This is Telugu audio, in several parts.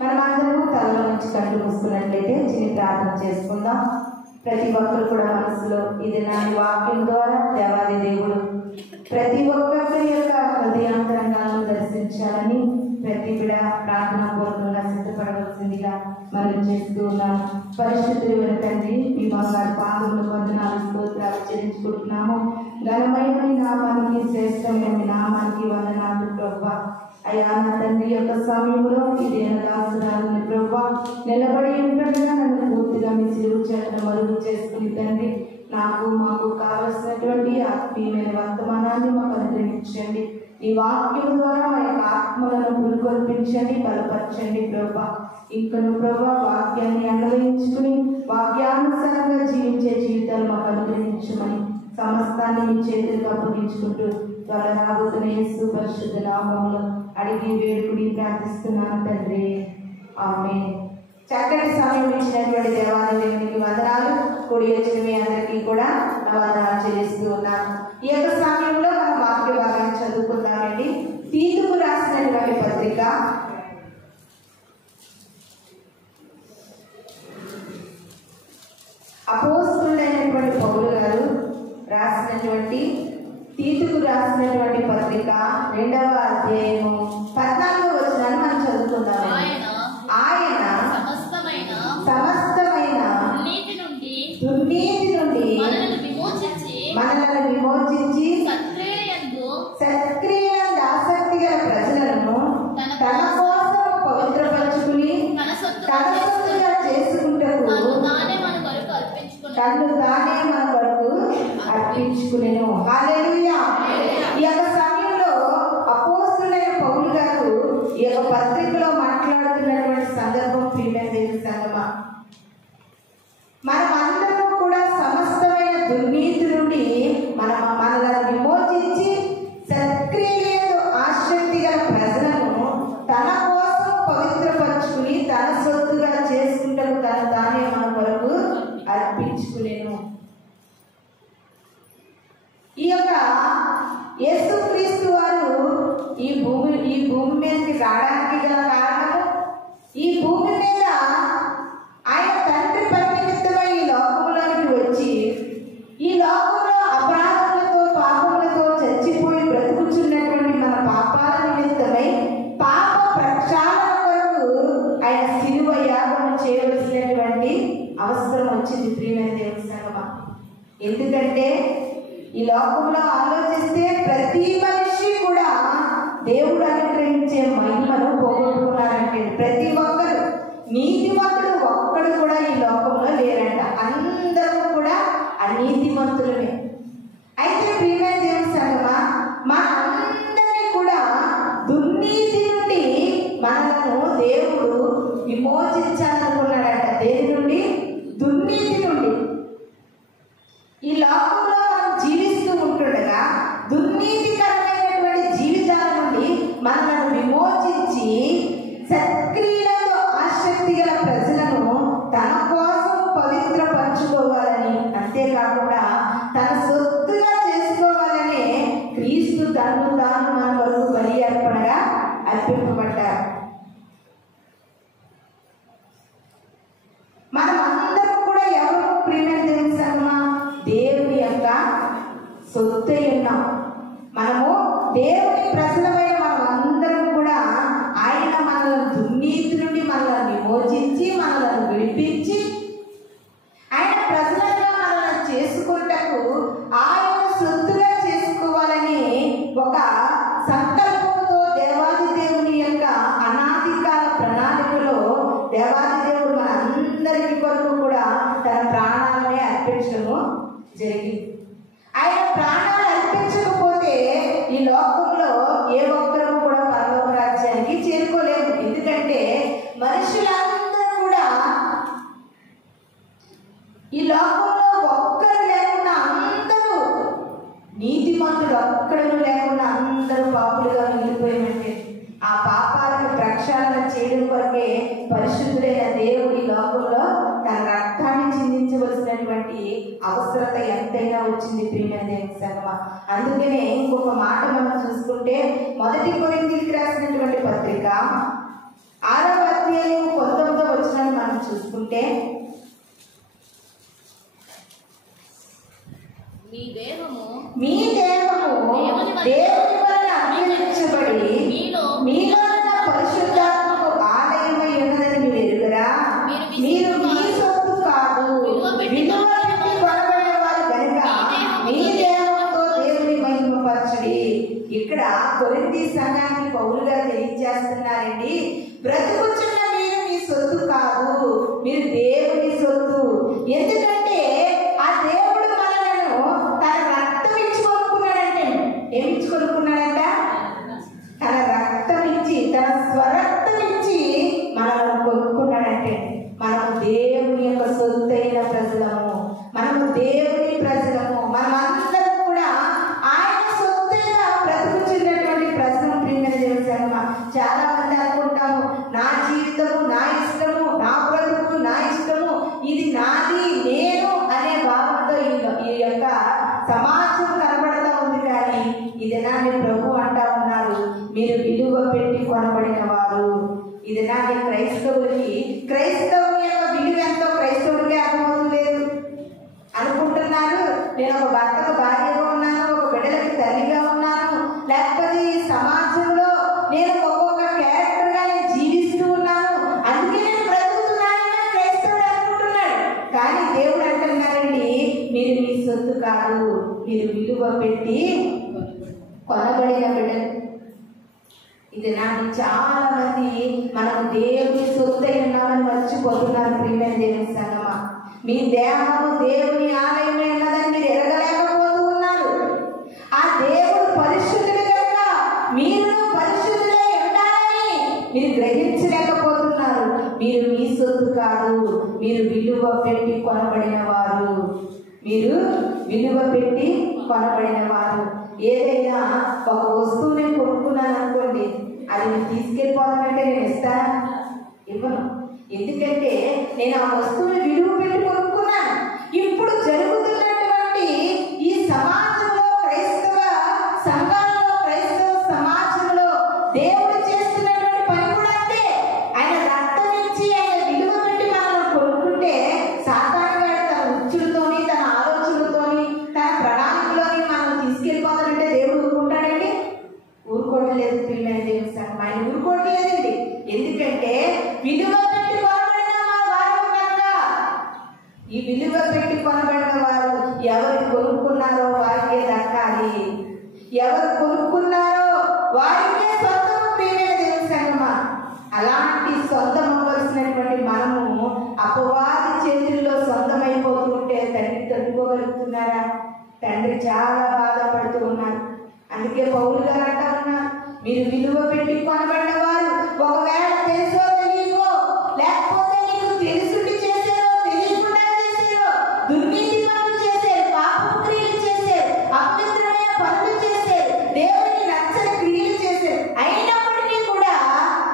మనమందరము తలలో నుంచి కళ్ళు మూసుకున్నట్లయితే చిన్న ప్రార్థన చేసుకుందాం. ప్రతి ఒక్కరు కూడా మనసులో ఇది నా వాక్యం ద్వారా దేవాది దేవుడు ప్రతి ఒక్కరి యొక్క హృదయాంతరంగాలను దర్శించాలని ప్రతి బిడ ప్రార్థన పూర్వకంగా సిద్ధపడవలసిందిగా మనం చేస్తూ ఉన్నాం. పరిశుద్ధులైన తండ్రి, మీ మగారి పాదములు వందనాలు స్తోత్రాలు చెల్లించుకుంటున్నాము. ఘనమైన నామానికి, శ్రేష్టమైన నామానికి వందనాలు ప్రభువా. అయ్యా నా తండ్రి యొక్క సమయంలో ఈ దేనదాసురాలని ప్రభువా నిలబడి ఉండగా నన్ను పూర్తిగా మీ సిలువ చేతను మరుగు చేసుకుని తండ్రి నాకు మాకు కావలసినటువంటి ఆత్మీయమైన వర్తమానాన్ని మాకు అనుగ్రహించండి. ఈ వాక్యం ద్వారా మా యొక్క ఆత్మలను పురుకొల్పించండి, బలపరచండి ప్రభా. ఇంకను ప్రభా వాక్యాన్ని అన్వయించుకుని వాక్యానుసారంగా జీవించే జీవితాలు మాకు అనుగ్రహించమని సమస్తాన్ని మీ చేతులకు అప్పగించుకుంటూ త్వరగా రాబోతున్న యేసు పరిశుద్ధ నామములో అడిగి వేడుకుని ప్రార్థిస్తున్నాను తండ్రి, ఆమేన్. చక్కటి సమయం ఇచ్చినటువంటి దేవాలయ దేవునికి వందనాలు. కూడి వచ్చిన మీ అందరికీ కూడా నా వందనాలు చెల్లిస్తూ ఉన్నాను. ఈ యొక్క సమయంలో మనం వాక్య భాగాన్ని చదువుకుందామండి. తీతుకు రాసినటువంటి పత్రిక అపోస్తలుడైనటువంటి పౌలు గారు రాసినటువంటి తీతుకు రాసినటువంటి పత్రిక 2వ అధ్యాయము 14వ వచనాన్ని మనం చదువుకుందాం. ఆయన సమస్తమైన దుర్నీతి నుండి మనలను విమోచించి సత్క్రియలందు ఆసక్తి గల ప్రజలను తన కోసం పవిత్రపరచుకుని తన సొత్తుగా చేసుకుంటకు తను తానే మన కొరకు అర్పించుకునేను. హల్లెలూయా. ఈ యొక్క సమయంలో అపోస్తలుడైన పౌలు గారు ఈ యొక్క పత్రికలో మాట్లాడుతున్నటువంటి సందర్భం ప్రియమైన దేవుని సంగమా, మనం అందరం కూడా సమస్తమైన దుర్నీతి నుండి మనలను విమోచించి సత్క్రియలతో ఆసక్తి గల ప్రజలను తన కోసం పవిత్రపరచుకుని తన సొత్తుగా చేసుకుంటూ తను తానే మన కొరకు అర్పించుకునేను. ఈ యొక్క యేసుక్రీస్తు వారు ఈ భూమి మీదకి రావడానికి గల కారణము, ఈ భూమి మీద ఆయన తండ్రి పరిమితమై ఈ లోకంలోనికి వచ్చి ఈ లోకంలో అపరాధములతో పాపములతో చచ్చిపోయి బ్రతుకుచున్నటువంటి మన పాపాల నిమిత్తమై పాప ప్రక్షాళన కొరకు ఆయన శిలువ యాగం చేయవలసినటువంటి అవసరం వచ్చింది ప్రియమైన దేవుని సంగమా. ఎందుకంటే ఈ లోకంలో ఆలోచిస్తే ప్రతి మనిషి కూడా దేవుడు అనుగ్రహించే మహిమను పోగొట్టుకున్నారంటే ప్రతి ఒక్కరు, నీతిమంతుడు ఒక్కడు కూడా ఈ లోకంలో లేరంట. అందరూ కూడా అనీతిమంతులమే. అయితే ప్రియమైన దేవుని సంగమా, మన అందరినీ కూడా దుర్నీతి నుండి మనలను దేవుడు విమోచించాలనుకున్నాడంట. దేని నుండి? దుర్నీతి నుండి. ఈ లోకంలో మనం జీవిస్తూ ఉంటుండగా దుర్నీతికరమైనటువంటి జీవితాల నుండి మనలను విమోచించి సత్క్రియలతో ఆసక్తి గల ప్రజలను తన కోసం పవిత్రపరచుకోవాలని, అంతేకాకుండా తన సొత్తుగా చేసుకోవాలనే క్రీస్తు తను తాను మన వరకు బలి అర్పణగా అర్పింపబడ్డారు. మనం అందరం కూడా ఎవరు ప్రియమైన దేవుని సంగమా? దేవుని యొక్క సొత్తు ఉన్నాం. మనము దేవుని ప్రజలమైన మనం అందరం కూడా ఆయన మనల్ని దుర్నీతి నుండి మనల్ని విమోచించి మనల్ని విడిపించి ఆయన ప్రజలుగా మనల్ని చేసుకుంటకు ఆయన సొత్తుగా చేసుకోవాలని ఒక సంకల్పంతో దేవాది దేవుని యొక్క అనాదికాల ప్రణాళికలో దేవాది దేవుడు మన అందరి కొరకు కూడా తన ప్రాణాలనే అర్పించడము జరిగింది. ఆయన ప్రాణాలు అర్పించకపోతే ఈ లోకంలో ఏ ఒక్కరు కూడా పరలోక రాజ్యానికి చేరుకోలేదు. ఎందుకంటే మనుషులందరూ కూడా ఈ లోకంలో ఒక్కరు లేకుండా అందరూ నీతిమంతుడు ఒక్కడు లేకుండా అందరూ పాపులుగా మిగిలిపోయినట్టే. ఆ పాపాలను ప్రక్షాళన చేయడం కొరకే పరిశుద్ధుడైన దేవుడి లోకంలో తన రక్తాన్ని చిందించవలసినటువంటి అవసరత ఎంతైనా వచ్చింది ప్రియమైన దేవుని సంగమా. అందుకనే ఇంకొక మాట మనం చూసుకుంటే 1 కొరింథీయులకు రాసినటువంటి పత్రిక 6వ అధ్యాయం 19వ వచనాన్ని మనం చూసుకుంటే, మీ దేహము దేవుని వలన అభిషేకించబడి మీలో ఉన్న పరిశుద్ధాత్మకు ఆలయమై ఉన్నదని మీరు ఎరుగరా? మీరు మీ సొత్తు కాదు, విలువ పెట్టి కొనబడిన వారు కనుక మీ దేహంతో దేవుని మహిమపరచుడి. ఇక్కడ కొరింథీ సంఘానికి పౌలు గారు తెలియజేస్తున్నారండి, బ్రతుకుచున్న మీరు మీ సొత్తు కాదు, మీరు దేవుని సొత్తు. ఎందుకంటే ఆ దేవుడు మనలను తన రక్తం ఇచ్చి కొనుక్కున్నాడంటే, ఏమిచ్చి కొనుక్కున్నాడంట? తన రక్తం ఇచ్చి, తన స్వరక్తం ఇచ్చి మనల్ని కొనుక్కున్నాడంటే, మనము దేవుని యొక్క సొత్తైన ప్రజలము, మనము దేవుని ప్రజలము, మనమందరం కూడా ఆయన సొత్తుగా బ్రతుకుతున్నటువంటి ప్రజలు. ప్రియమైన దేవుని సంగమా, చాలా మంది అనుకుంటాము, నా జీవితము నా ఇష్టము, నా బ్రతుకు నా ఇష్టము, ఇది నాది నేను అనే భావంతో ఈ యొక్క సమాజం కనబడతా ఉంది. కానీ ఇది నాని ప్రభు అంటా ఉన్నారు, మీరు విలువ పెట్టి కొనబడిన వారు. ఇది నాని క్రైస్తవుని యొక్క విలువ ఎంతో క్రైస్తవుడికి అర్థమవుతలేదు అనుకుంటున్నారు. నేను ఒక భర్తకు భార్యగా ఉన్నాను, ఒక బిడ్డలకి తల్లిగా ఉన్నాను, లేకపోతే ఈ సమాజంలో నేను ఒక్కొక్క క్యారెక్టర్ గా నేను జీవిస్తూ ఉన్నాను, అందుకే నేను బ్రతుకుతున్నానని క్రైస్తవుడు అనుకుంటున్నాడు. కానీ దేవుడు అంటున్నారండి, మీరు మీ సొత్తు కాదు, మీరు విలువ పెట్టి కొనబడిన బిడ్డలు. ఇది నాకు చాలా మంది మనము దేవుని సొత్తై ఉన్నామని మర్చిపోతున్నారు. ప్రియమైన దేవుని సంగమా, మీ దేహము దేవుని ఆలయమే ఉన్నదని మీరు ఎరగలేకపోతూ ఉన్నారు. ఆ దేవుడు పరిశుద్ధుడు కనుక మీరు పరిశుద్ధులే ఉండాలని మీరు గ్రహించలేకపోతున్నారు. మీరు మీ సొత్తు కాదు, మీరు విలువ పెట్టి కొనబడిన వారు. మీరు విలువ పెట్టి కొనబడిన వారు. ఏదైనా ఒక వస్తువుని కొనుక్కున్నాను అనుకోండి, అది నేను తీసుకెళ్ళిపోతానంటే నేను ఇస్తానా? ఇవ్వను. ఎందుకంటే నేను ఆ వస్తువుని విలువ పెట్టి కొనుక్కున్నాను. ఇప్పుడు జరుగుతున్నటువంటి ఈ సమాజంలో, క్రైస్తవ సంఘాలలో, క్రైస్తవ సమాజంలో దేవుడు చేస్తున్నటువంటి పని కూడా అంతే. ఆయన రక్తం ఇచ్చి ఆయన విలువ పెట్టి మనం కొనుక్కుంటే, సాధారణంగా తన ఉచ్చులతోని, తన ఆలోచనలతోని, తన ప్రణాళికలోని మనం తీసుకెళ్ళిపోతానంటే దేవుడు ఊరుకుంటాడండి? ఊరుకోవట్లేదు. ప్రియమైన దేవుని సంఘం, ఆయన ఊరుకోవట్లేదండి. ఎందుకంటే విలువ పెట్టి కొనబడిన వారు కనుక. ఈ విలువ పెట్టి కొనబడిన వారు ఎవరు కొనుక్కున్నారో వారికే దక్కాలి, ఎవరు కొనుక్కున్నారో వారికే సొంతం. ప్రియమైన దేవుని సంఘమా, అలాంటి సొంతం అవ్వాల్సినటువంటి మనము అపవాది చేతుల్లో సొంతమైపోతుంటే తండ్రి తట్టుకోగలుగుతున్నారా? తండ్రి చాలా బాధపడుతూ ఉన్నారు. అందుకే పౌలు గారు అంటా ఉన్నారు, మీరు విలువ పెట్టి కొనబడిన వారు. ఒకవేళ తెలుసో తెలియకో, లేకపోతే నీకు తెలుసుండి చేసారో తెలియకుండా చేసారో, దుర్నీతి పనులు చేశారు, పాపం క్రియలు చేశారు, అపవిత్రమైన పనులు చేశారు, దేవునికి నచ్చని క్రియలు చేశారు, అయినప్పటికీ కూడా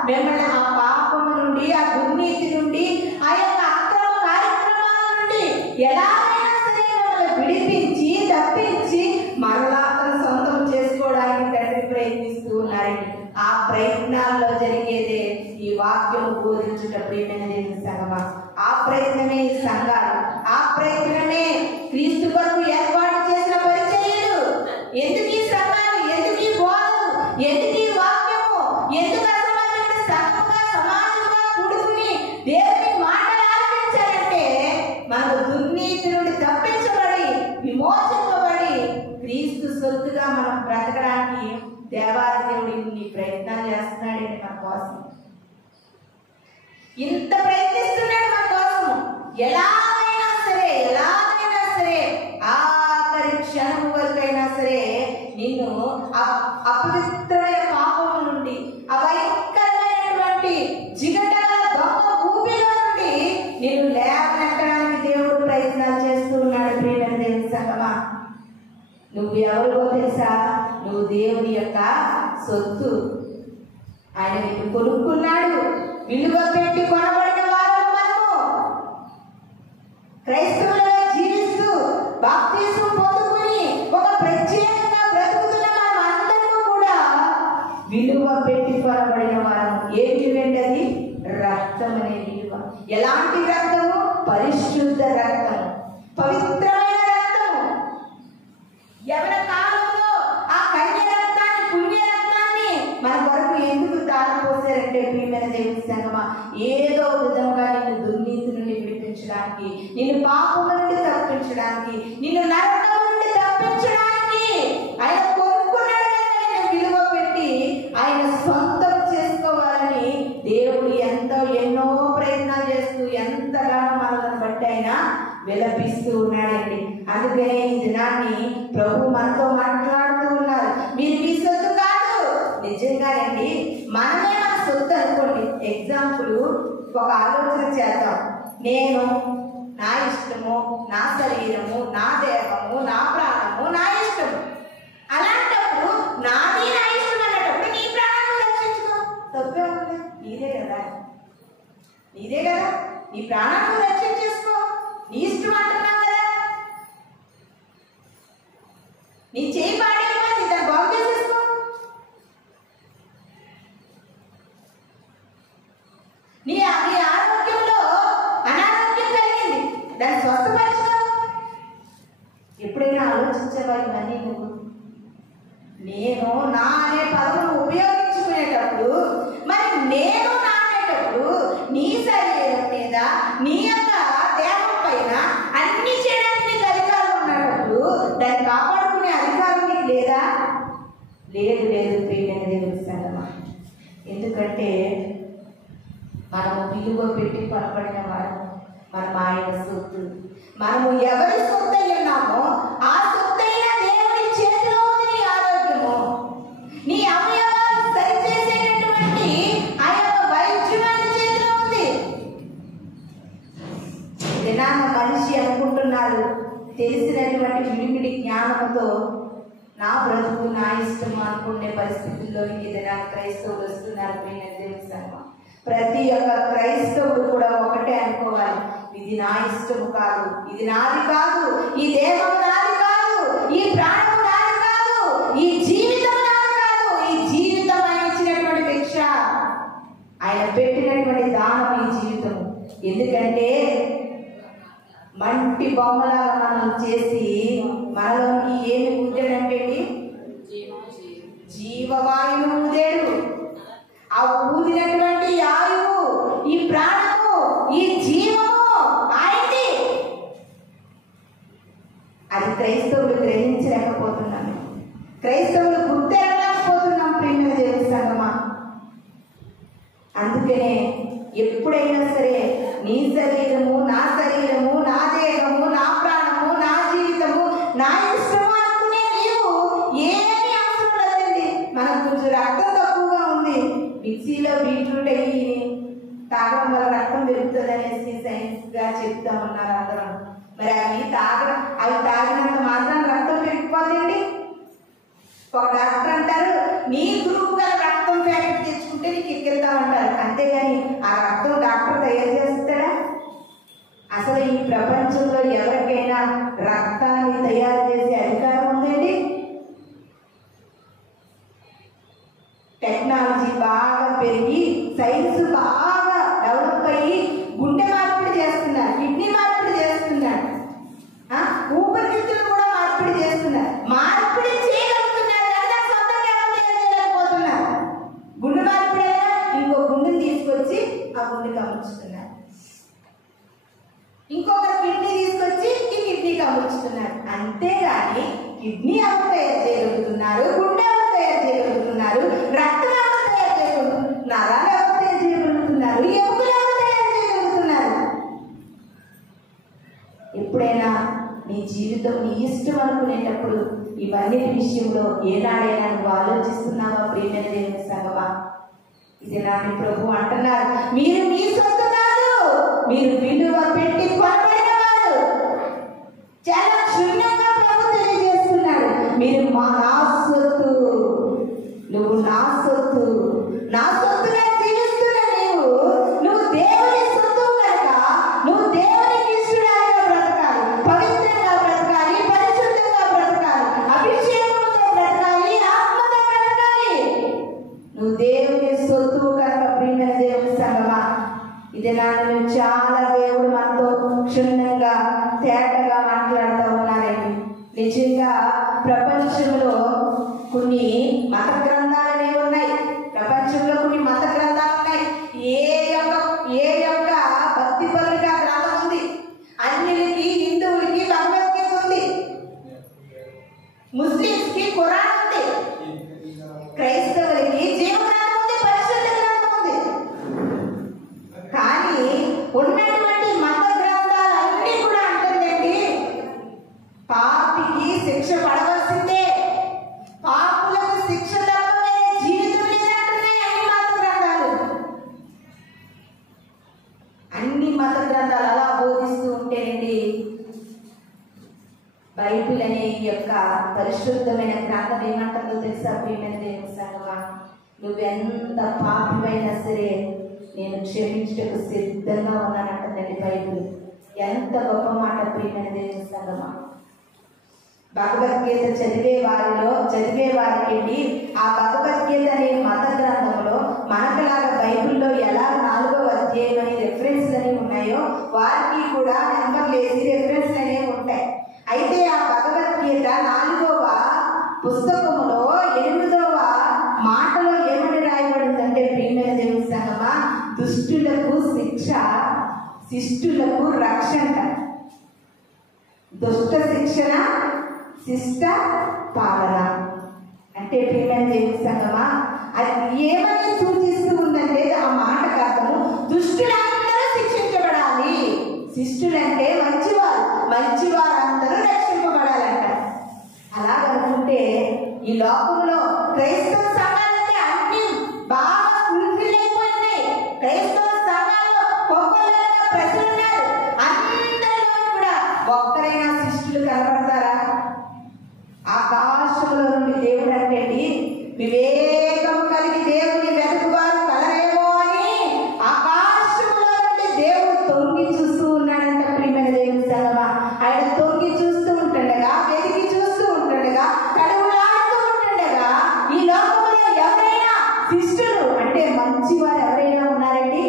మిమ్మల్ని ఆ పాపము నుండి, ఆ దుర్నీతి నుండి, ఆ యొక్క అక్రమ కార్యక్రమాల నుండి ఎలాగైనా సరే మిమ్మల్ని విడిపించి తప్పించి మరలా తన సొంతం చేసుకోవడానికి తండ్రి ప్రయత్నిస్తూ ఉన్నారండి. ఆ ప్రయత్నాల్లో జరిగేదే ఈ వాక్యం బోధించుట. ప్రియమైన దేవుని సంగమా, ఆ ప్రయత్నమే ఈ సంఘాలు, ఆ ప్రయత్నమే క్రీస్తు కొరకు ఏర్పాటు చేసిన పరిచర్యలు. ఎందుకు ఈ సంఘాలు, ఎందుకు ఈ బోధలు, ఎందుకు ఈ వాక్యము, ఎందుకు అసలు సంఘముగా సమాజంగా కూడుకుని దేవుని మాటలు ఆలకించాలంటే మనకు దుర్నీతి నుండి తప్పించబడి, విమోచింపబడి, క్రీస్తు సొత్తుగా మనం బ్రతకడానికి దేవాది దేవుడు ఇన్ని ప్రయత్నాలు చేస్తున్నాడండి మన కోసం. ఇంత ప్రయత్నిస్తున్నాడు మన కోసం. ఎలాగైనా సరే ఆఖరి క్షణం వరకైనా సరే నిన్ను అపవిత్రమైన పాపం నుండి, అభయంకరమైనటువంటి జిగటల దొంగ ఊపిలో నుండి నిన్ను లేవనెత్తడానికి దేవుడు ప్రయత్నాలు చేస్తూ ఉన్నాడు. ప్రియమైన దేవుని సంగమా, నువ్వు ఎవరికో తెలుసా? నువ్వు దేవుని యొక్క సొత్తు. ఆయన నిన్ను కొనుక్కున్నాడు. విలువ పెట్టి కొనబడిన వారు మనము. క్రైస్తవులుగా జీవిస్తూ బాప్తిస్మం పొందుకుని ఒక ప్రత్యేకంగా బ్రతుకుతున్న మనం అందరూ కూడా విలువ పెట్టి కొనబడిన వారు. ఏ విలువ అండి అది? రక్తం అనే విలువ. ఎలాంటి రక్తము? పరిశుద్ధ రక్తము, పవిత్రమైన రక్తము. ఎవరి కాలంలో ఆ కన్య రక్తాన్ని, పుణ్య రక్తాన్ని మన కొరకు ఎందుకు దారిపోసారంటే ప్రియమైన దేవుని సంగమా, ఏదో విధంగా నిన్ను దుర్నీతి నుండి విడిపించడానికి, నిన్ను పాపం నుండి తప్పించడానికి, నిన్ను నరకం నుండి తప్పించడానికి ఆయన కొనుక్కున్నాడు. విలువ పెట్టి ఆయన సొంతం చేసుకోవాలని దేవుడు ఎన్నో ప్రయత్నాలు చేస్తూ ఎంతగానో మనల్ని బట్టి ఆయన విలపిస్తూ ఉన్నాడండి. అందుకనే ఈ దినాన్ని ప్రభు మనతో మాట్లాడుతూ ఉన్నారు. మీరు మీ సొత్తు కాదు. నిజంగానండి, మనమే మన సొత్తు అనుకోండి. ఎగ్జాంపుల్, ఒక ఆలోచన చేద్దాం. నేను, నా ఇష్టము, నా శరీరము, నా దేహము, నా ప్రాణము, నా ఇష్టము. అలాంటప్పుడు నాది నా ఇష్టం అన్నప్పుడు నీ ప్రాణాన్ని రక్షించుకో. తప్పే ఉంది? నీదే కదా, నీదే కదా. నీ ప్రాణాన్ని రక్షించేసుకో. నీ ఇష్టం అంటున్నావు కదా. నీ చేయి పాడేమో నీ దాన్ని బాగు చేసేసుకో. నీ ఆరోగ్యంలో అనారోగ్యం కలిగింది, దాన్ని స్వస్థపరచుకో. ఎప్పుడైనా ఆలోచించేవా ఇవన్నీ? నువ్వు నేను, నా అనే పదవును ఉపయోగించుకునేటప్పుడు, మరి నేను నా అనేటప్పుడు నీ శరీరం మీద, నీ యొక్క దేహం పైన అన్ని చేయడానికి నీకు అధికారం ఉన్నప్పుడు దాన్ని కాపాడుకునే అధికారం నీకు లేదా? లేదు, లేదు ప్రియమైన దేవుని సంగమా. ఎందుకంటే మనము విలువ పెట్టి కొనబడిన వారు. మనం ఆయన సొత్తు. మనము ఎవరి సొత్తు అయి ఉన్నామో ఆ సొత్తైన దేవుని చేతిలో ఉంది నీ ఆరోగ్యము. నీ అవయవాలు సరిచేసేటటువంటి ఆ యొక్క వైద్యం ఆయన చేతిలో ఉంది. దినాన మనిషి అనుకుంటున్నాడు తెలిసినటువంటి విడిమిడి జ్ఞానంతో నా బ్రతుకు నా ఇష్టం అనుకునే పరిస్థితుల్లోనికి దినాన క్రైస్తవులు వస్తున్నారు. దేవుని సంగమా, ప్రతి ఒక్క క్రైస్తవుడు కూడా ఒకటే అనుకోవాలి, ఇది నా ఇష్టము కాదు, ఇది నాది కాదు, ఈ దేహం నాది కాదు, ఈ ప్రాణం నాది కాదు, ఈ జీవితం నాది కాదు. ఈ జీవితం ఆయన ఇచ్చినటువంటి భిక్ష, ఆయన పెట్టినటువంటి దానం ఈ జీవితం. ఎందుకంటే మంటి బొమ్మలాగా మనం చేసి మనలోకి ఏమి ఊదాడంటే జీవవాయువు ఊదాడు. ఆ ఊదినటువంటి ఆయువు, ఈ ప్రాణము, ఈ జీవము ఆయనది. అది క్రైస్తవులు గ్రహించలేకపోతున్నాం, క్రైస్తవులు గుర్తెరగలేకపోతున్నాం ప్రియమైన దేవుని సంగమా. అందుకనే ఎప్పుడైనా సరే నీ శరీరము, నా శరీరము, నా దేహము, నా ప్రాణము, నా జీవితము, నా ఇష్టము అనుకునే నీవు ఏమీ అవసరం లేదండి. మనకు కొంచెం రక్తం తక్కువగా ఉంది, మిక్సీలో బీట్రూట్ అయ్యి తాగడం వల్ల రక్తం పెరుగుతుంది అనేసి సైన్స్ గా చెప్తామన్నారు అందరం. మరి అవి తాగినంత మాత్రం రక్తం పెరిగిపోతుంది. ఒక డాక్టర్ అంటారు, నీ గ్రూప్ గల రక్తం ప్యాకెట్ తెచ్చుకుంటే నీకు ఎక్కిద్దామంటారు. అంతేగాని ఆ రక్తం డాక్టర్ తయారు చేస్తాడా? అసలు ఈ ప్రపంచంలో ఎవరికైనా రక్తాన్ని తయారు చేసే అధికారం ఉందండి? టెక్నాలజీ బాగా పెరిగి, సైన్స్ బాగా డెవలప్ అయ్యి గుండె మార్పిడి చేస్తున్నారు, కిడ్నీ మార్పిడి చేస్తున్నారు, ఊపిరితిత్తులు కూడా మార్పిడి చేస్తున్నారు. మార్పిడి చేయగలుగుతున్నారు కానీ సొంతంగా ఎవరు చేయలేకపోతున్నారు. గుండె మార్పిడి అయినా ఇంకో గుండెని తీసుకొచ్చి ఆ గుండెకి అమర్చుతున్నారు, ఇంకొకరు కిడ్నీ తీసుకొచ్చి ఈ కిడ్నీకి అమర్చుతున్నారు. అంతేగాని కిడ్నీ ఎవరు తయారు చేయగలుగుతున్నారు, గుండె ఎవరు తయారు చేయగలుగుతున్నారు, రక్తం ఎవరు తయారు చేయగలుగుతున్నారు, నరాలు ఎవరు తయారు చేయగలుగుతున్నారు, ఎముకలు ఎవరు తయారు చేయగలుగుతున్నారు? ఎప్పుడైనా నీ జీవితం నీ ఇష్టం అనుకునేటప్పుడు ఇవన్నిటి విషయంలో ఏనాడైనా నువ్వు ఆలోచిస్తున్నావా ప్రియమైన దేవుని సంగమా? ఇది నాని ప్రభు అంటున్నారు, మీరు మీ సొత్తు కాదు, మీరు విలువ పెట్టి కొనబడిన వారు. చాలా క్షుణ్ణంగా ప్రభు తెలియజేస్తున్నాడు, మీరు నా సొత్తు, నువ్వు నా సొత్తు, నా సొత్తుగా జీవిస్తున్న నువ్వు దేవుని సొత్తు కనుక నువ్వు దేవునికి ఇష్టంగా బ్రతకాలి, పవిత్రంగా బ్రతకాలి, పరిశుద్ధంగా బ్రతకాలి, అభిషేకంతో బ్రతకాలి, ఆత్మతో బ్రతకాలి. నువ్వు దేవుని సొత్తు కనుక ప్రియమైన దేవుని సంగమా, ఇది నన్ను చాలా దేవుడు మనతో క్షుణ్ణంగా తేటగా మాట్లాడుతూ ఉన్నారండి. నిజంగా ప్రపంచంలో కొన్ని మత గ్రంథాలు అనేవి ఉన్నాయి. ప్రపంచంలో కొన్ని మత గ్రంథాలు ఉన్నాయి. ఏ యొక్క భక్తి పరులుగా గ్రంథం ఉంది. అన్యులకి హిందువులకి భగవద్గీత ఉంది, ముస్లింస్ కి ఖురాన్ ఉంది, క్రైస్తవులకి జీవగ్రంథం ఉంది, పరిశుద్ధ గ్రంథం ఉంది. కానీ ఉన్నటువంటి మత గ్రంథాలన్నీ కూడా అంటుందండి, పాపికి శిక్ష పడవలసిందే, పాపులకు శిక్ష తప్ప జీవితం లేదంటున్నాయి అన్ని మత గ్రంథాలు అలా బోధిస్తూ ఉంటేనండి, బైబిల్ అనే ఈ యొక్క పరిశుద్ధమైన గ్రంథం ఏమంటుందో తెలుసా ప్రియమైన దేవుని సంగమా, నువ్వెంత పాపివైనా సరే నేను క్షమించటకు సిద్ధంగా ఉన్నానంటుందండి బైబిల్. ఎంత గొప్ప మాట ప్రియమైన దేవుని సంగమా. భగవద్గీత చదివే వారికి ఆ భగవద్గీత అనే మత గ్రంథంలో మనకులాగా బైబిల్లో ఎలా 4వ అధ్యాయం అని రెఫరెన్స్ అని ఉన్నాయో వారికి కూడా నెంబర్లు వేసి రెఫరెన్స్ అనేవి ఉంటాయి. అయితే ఆ భగవద్గీత 4వ పుస్తకములో 8వ మాటలో ఏమని రాయబడిందంటే ప్రియమైన దేవుని సంగమా, దుష్టులకు శిక్ష, శిష్టులకు రక్షణ. దుష్ట శిక్షణ, శిష్ట పాలన అంటే ప్రియమైన దేవుని సంగమా, అది ఏమని సూచిస్తూ ఉందంటే ఆ మాటకు అర్థము దుష్టులందరూ శిక్షించబడాలి, శిష్టులంటే మంచివారు అందరూ రక్షింపబడాలంట. అలాగనుకుంటే ఈ లోకంలో క్రైస్తవ సంఘాలంటే అన్ని బాగా ఫుల్ఫిల్ అయిపోయినాయి. క్రైస్తవ సంఘాల్లో ఒక్కొక్కరుగా ప్రజలు ఉన్నారు. అందరిలో కూడా ఒక్కరైనా శిష్టులు కనబడతారా? ఆకాశంలో నుండి దేవుడు అంటే వివేకం కలిగి దేవుని వెతుకువారు కలరేమో అని ఆకాశంలో నుండి దేవుడు తొంగి చూస్తూ ఉన్నాడంట ప్రియమైన దేవుని సంగమా. ఆయన తొంగి చూస్తూ ఉంటుండగా, వెతికి చూస్తూ ఉంటుండగా, కడుగులాడుతూ ఉంటుండగా ఈ లోకంలో ఎవరైనా శిష్టులు అంటే మంచివారు ఎవరైనా ఉన్నారండి?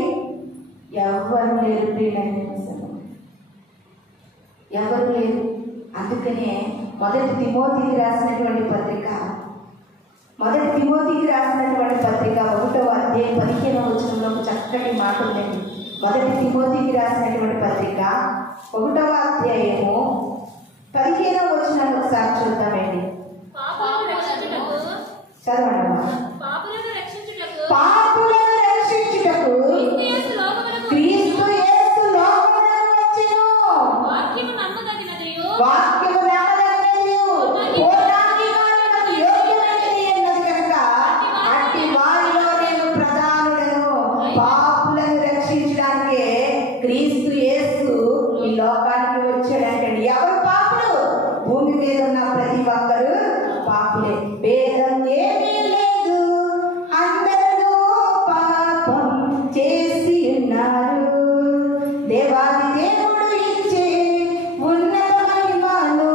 ఎవరు లేరు ప్రియమైన దేవుని సంగమా, ఎవరు లేరు. అందుకనే మొదటి తిమోతికి రాసినటువంటి పత్రిక 1వ అధ్యాయం 15వ వచనంలో ఒక చక్కటి మాట ఉందండి. మొదటి తిమోతికి రాసినటువంటి పత్రిక 1వ అధ్యాయము 15వ వచనాన్ని ఒకసారి చూద్దామండి. చదవండి. పాపులను రక్షించుటకు క్రీస్తు యేసు లోకమునకు వచ్చెను. వాక్యము నమ్మదగినదియు పూర్ణాంగీకారమునకు యోగ్యమైనది అన్నది కనుక అట్టి వారిలో నేను ప్రధానుడను. పాపులను రక్షించడానికే క్రీస్తు యేసు ఈ లోకానికి వచ్చాడంటే ఎవరు పాపులు? భూమి మీద ఉన్న ప్రతి ఒక్కరు పాపులే, భేదం ఏమీ లేదు, అందరూ పాపం చేసి ఉన్నారు. దేవాది దేవుడు ఇచ్చే ఉన్నత మహిమను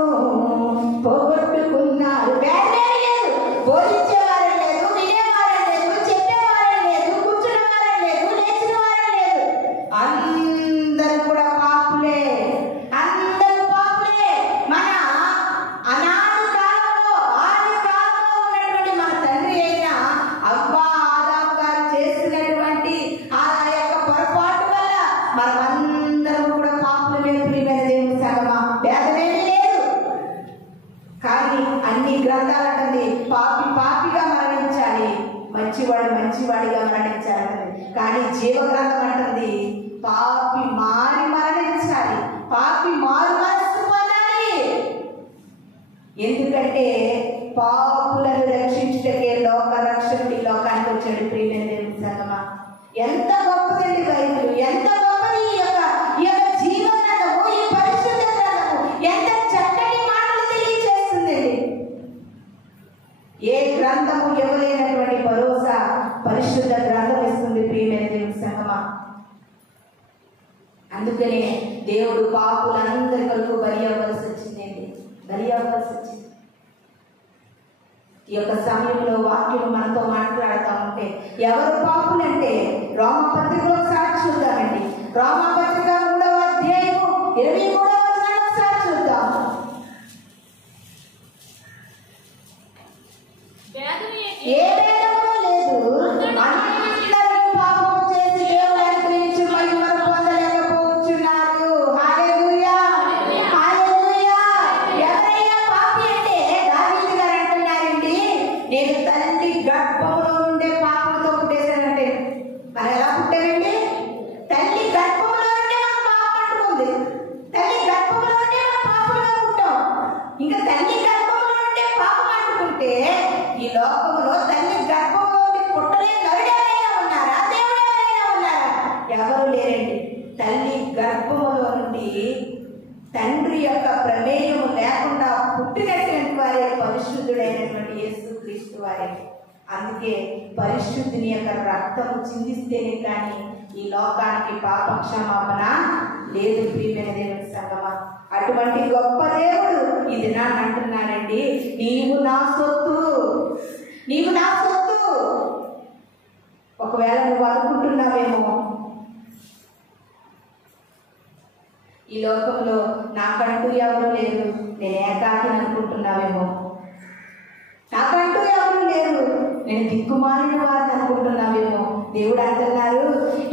పోగొట్టుకున్నారు. వేరే లేదు, బోధించేవారు లేదు, వినేవారు లేదు, చెప్పేవారు లేదు, కూర్చునేవారు లేదు, లేచినవారు లేదు. అందరూ కూడా పాపులే, అందరూ పాపులే. మన అనాది కాలంలో ఉన్నటువంటి మన తండ్రి అయిన అవ్వా ఆదాము గారు చేసినటువంటి ఆ యొక్క పొరపాటు వల్ల మనమందరం కూడా పాపులమే ప్రియమైన దేవుని సంగమా. భేదమేమీ లేదు. కానీ అన్ని గ్రంథాలు అంటుంది పాపిగా మరణించాలి, మంచివాడిగా మరణించాలి. కానీ జీవగ్రంథం అంటుంది పాపి మారి మరణించాలి, పాపి మారు మనస్సు పొందాలి. ఎందుకంటే పాపులను రక్షించుటకే లోక రక్షకుడి లోకానికి వచ్చాడు ప్రియమైన దేవుని సంగమా. ఎంత గొప్పదండి బైబిల్, ఎంత గొప్పది ఈ యొక్క జీవ గ్రంథము, ఈ పరిశుద్ధ గ్రంథము ఎంత చక్కటి మాటలు తెలియజేస్తుందండి. ఏ గ్రంథము ఇవ్వలేనటువంటి భరోసా పరిశుద్ధ గ్రంథం ఇస్తుంది ప్రియమైన దేవుని సంగమా. అందుకనే దేవుడు పాపులందరి కొరకు బలి అవ్వాల్సి వచ్చిందండి, బలి అవ్వాల్సి వచ్చింది. ఈ యొక్క సమయంలో వాక్యం మనతో మాట్లాడుతూ ఉంటే అంటే ఎవరు పాపులంటే రోమపత్రికలో ఒకసారి చూద్దామండి. రోమపత్రిక 3వ అధ్యాయము 23వ వచనాన్ని ఒకసారి చూద్దాం. ఏ భేదము లేదు, అందరూ పాపము చేసి దేవుని అనుగ్రహించు మహిమను పొందలేకపోతున్నారు. హల్లెలూయా, హల్లెలూయా. ఎవరైనా పాపి అంటే దావీదు గారు అంటున్నారండి, నేను తల్లి గర్భంలో ఉండే పాపంతో పుట్టేశానంటే. మరి ఎలా పుట్టారండి? తల్లి గర్భంలో ఉండే మనం పాపం అంటుకుంది. తల్లి గర్భంలో ఉండే మనం పాపంగా పుట్టాం. ఇంకా తల్లి గర్భంలో ఉండే పాపం అంటుకుంటే ఈ లోకంలో తల్లి గర్భంలో ఉండి పుట్టలే నరుడెవరైనా ఉన్నారా? దేవుడెవరైనా ఉన్నారా? ఎవరు లేరండి. తల్లి గర్భంలో నుండి తండ్రి యొక్క ప్రమేయము లేకుండా పుట్టినటువంటి వారే పరిశుద్ధుడైనటువంటి యేసుక్రీస్తు వారే. అందుకే పరిశుద్ధిని యొక్క రక్తము చిందిస్తేనే కానీ ఈ లోకానికి పాప క్షమాపణ లేదు. ప్రియమైన దేవుని సంగమా, అటువంటి గొప్ప దేవుడు ఈ దినాన్ని అంటున్నాడండి, నీవు నా సొత్తు, నీవు నా సొత్తు. ఒకవేళ నువ్వు అనుకుంటున్నావేమో ఈ లోకంలో నాకంటూ ఎవరు లేరు, నేను ఏకాకిని అనుకుంటున్నావేమో. నాకంటూ ఎవరు లేరు, నేను దిక్కుమాలిన వారిని అనుకుంటున్నావేమో. దేవుడు అంటున్నారు,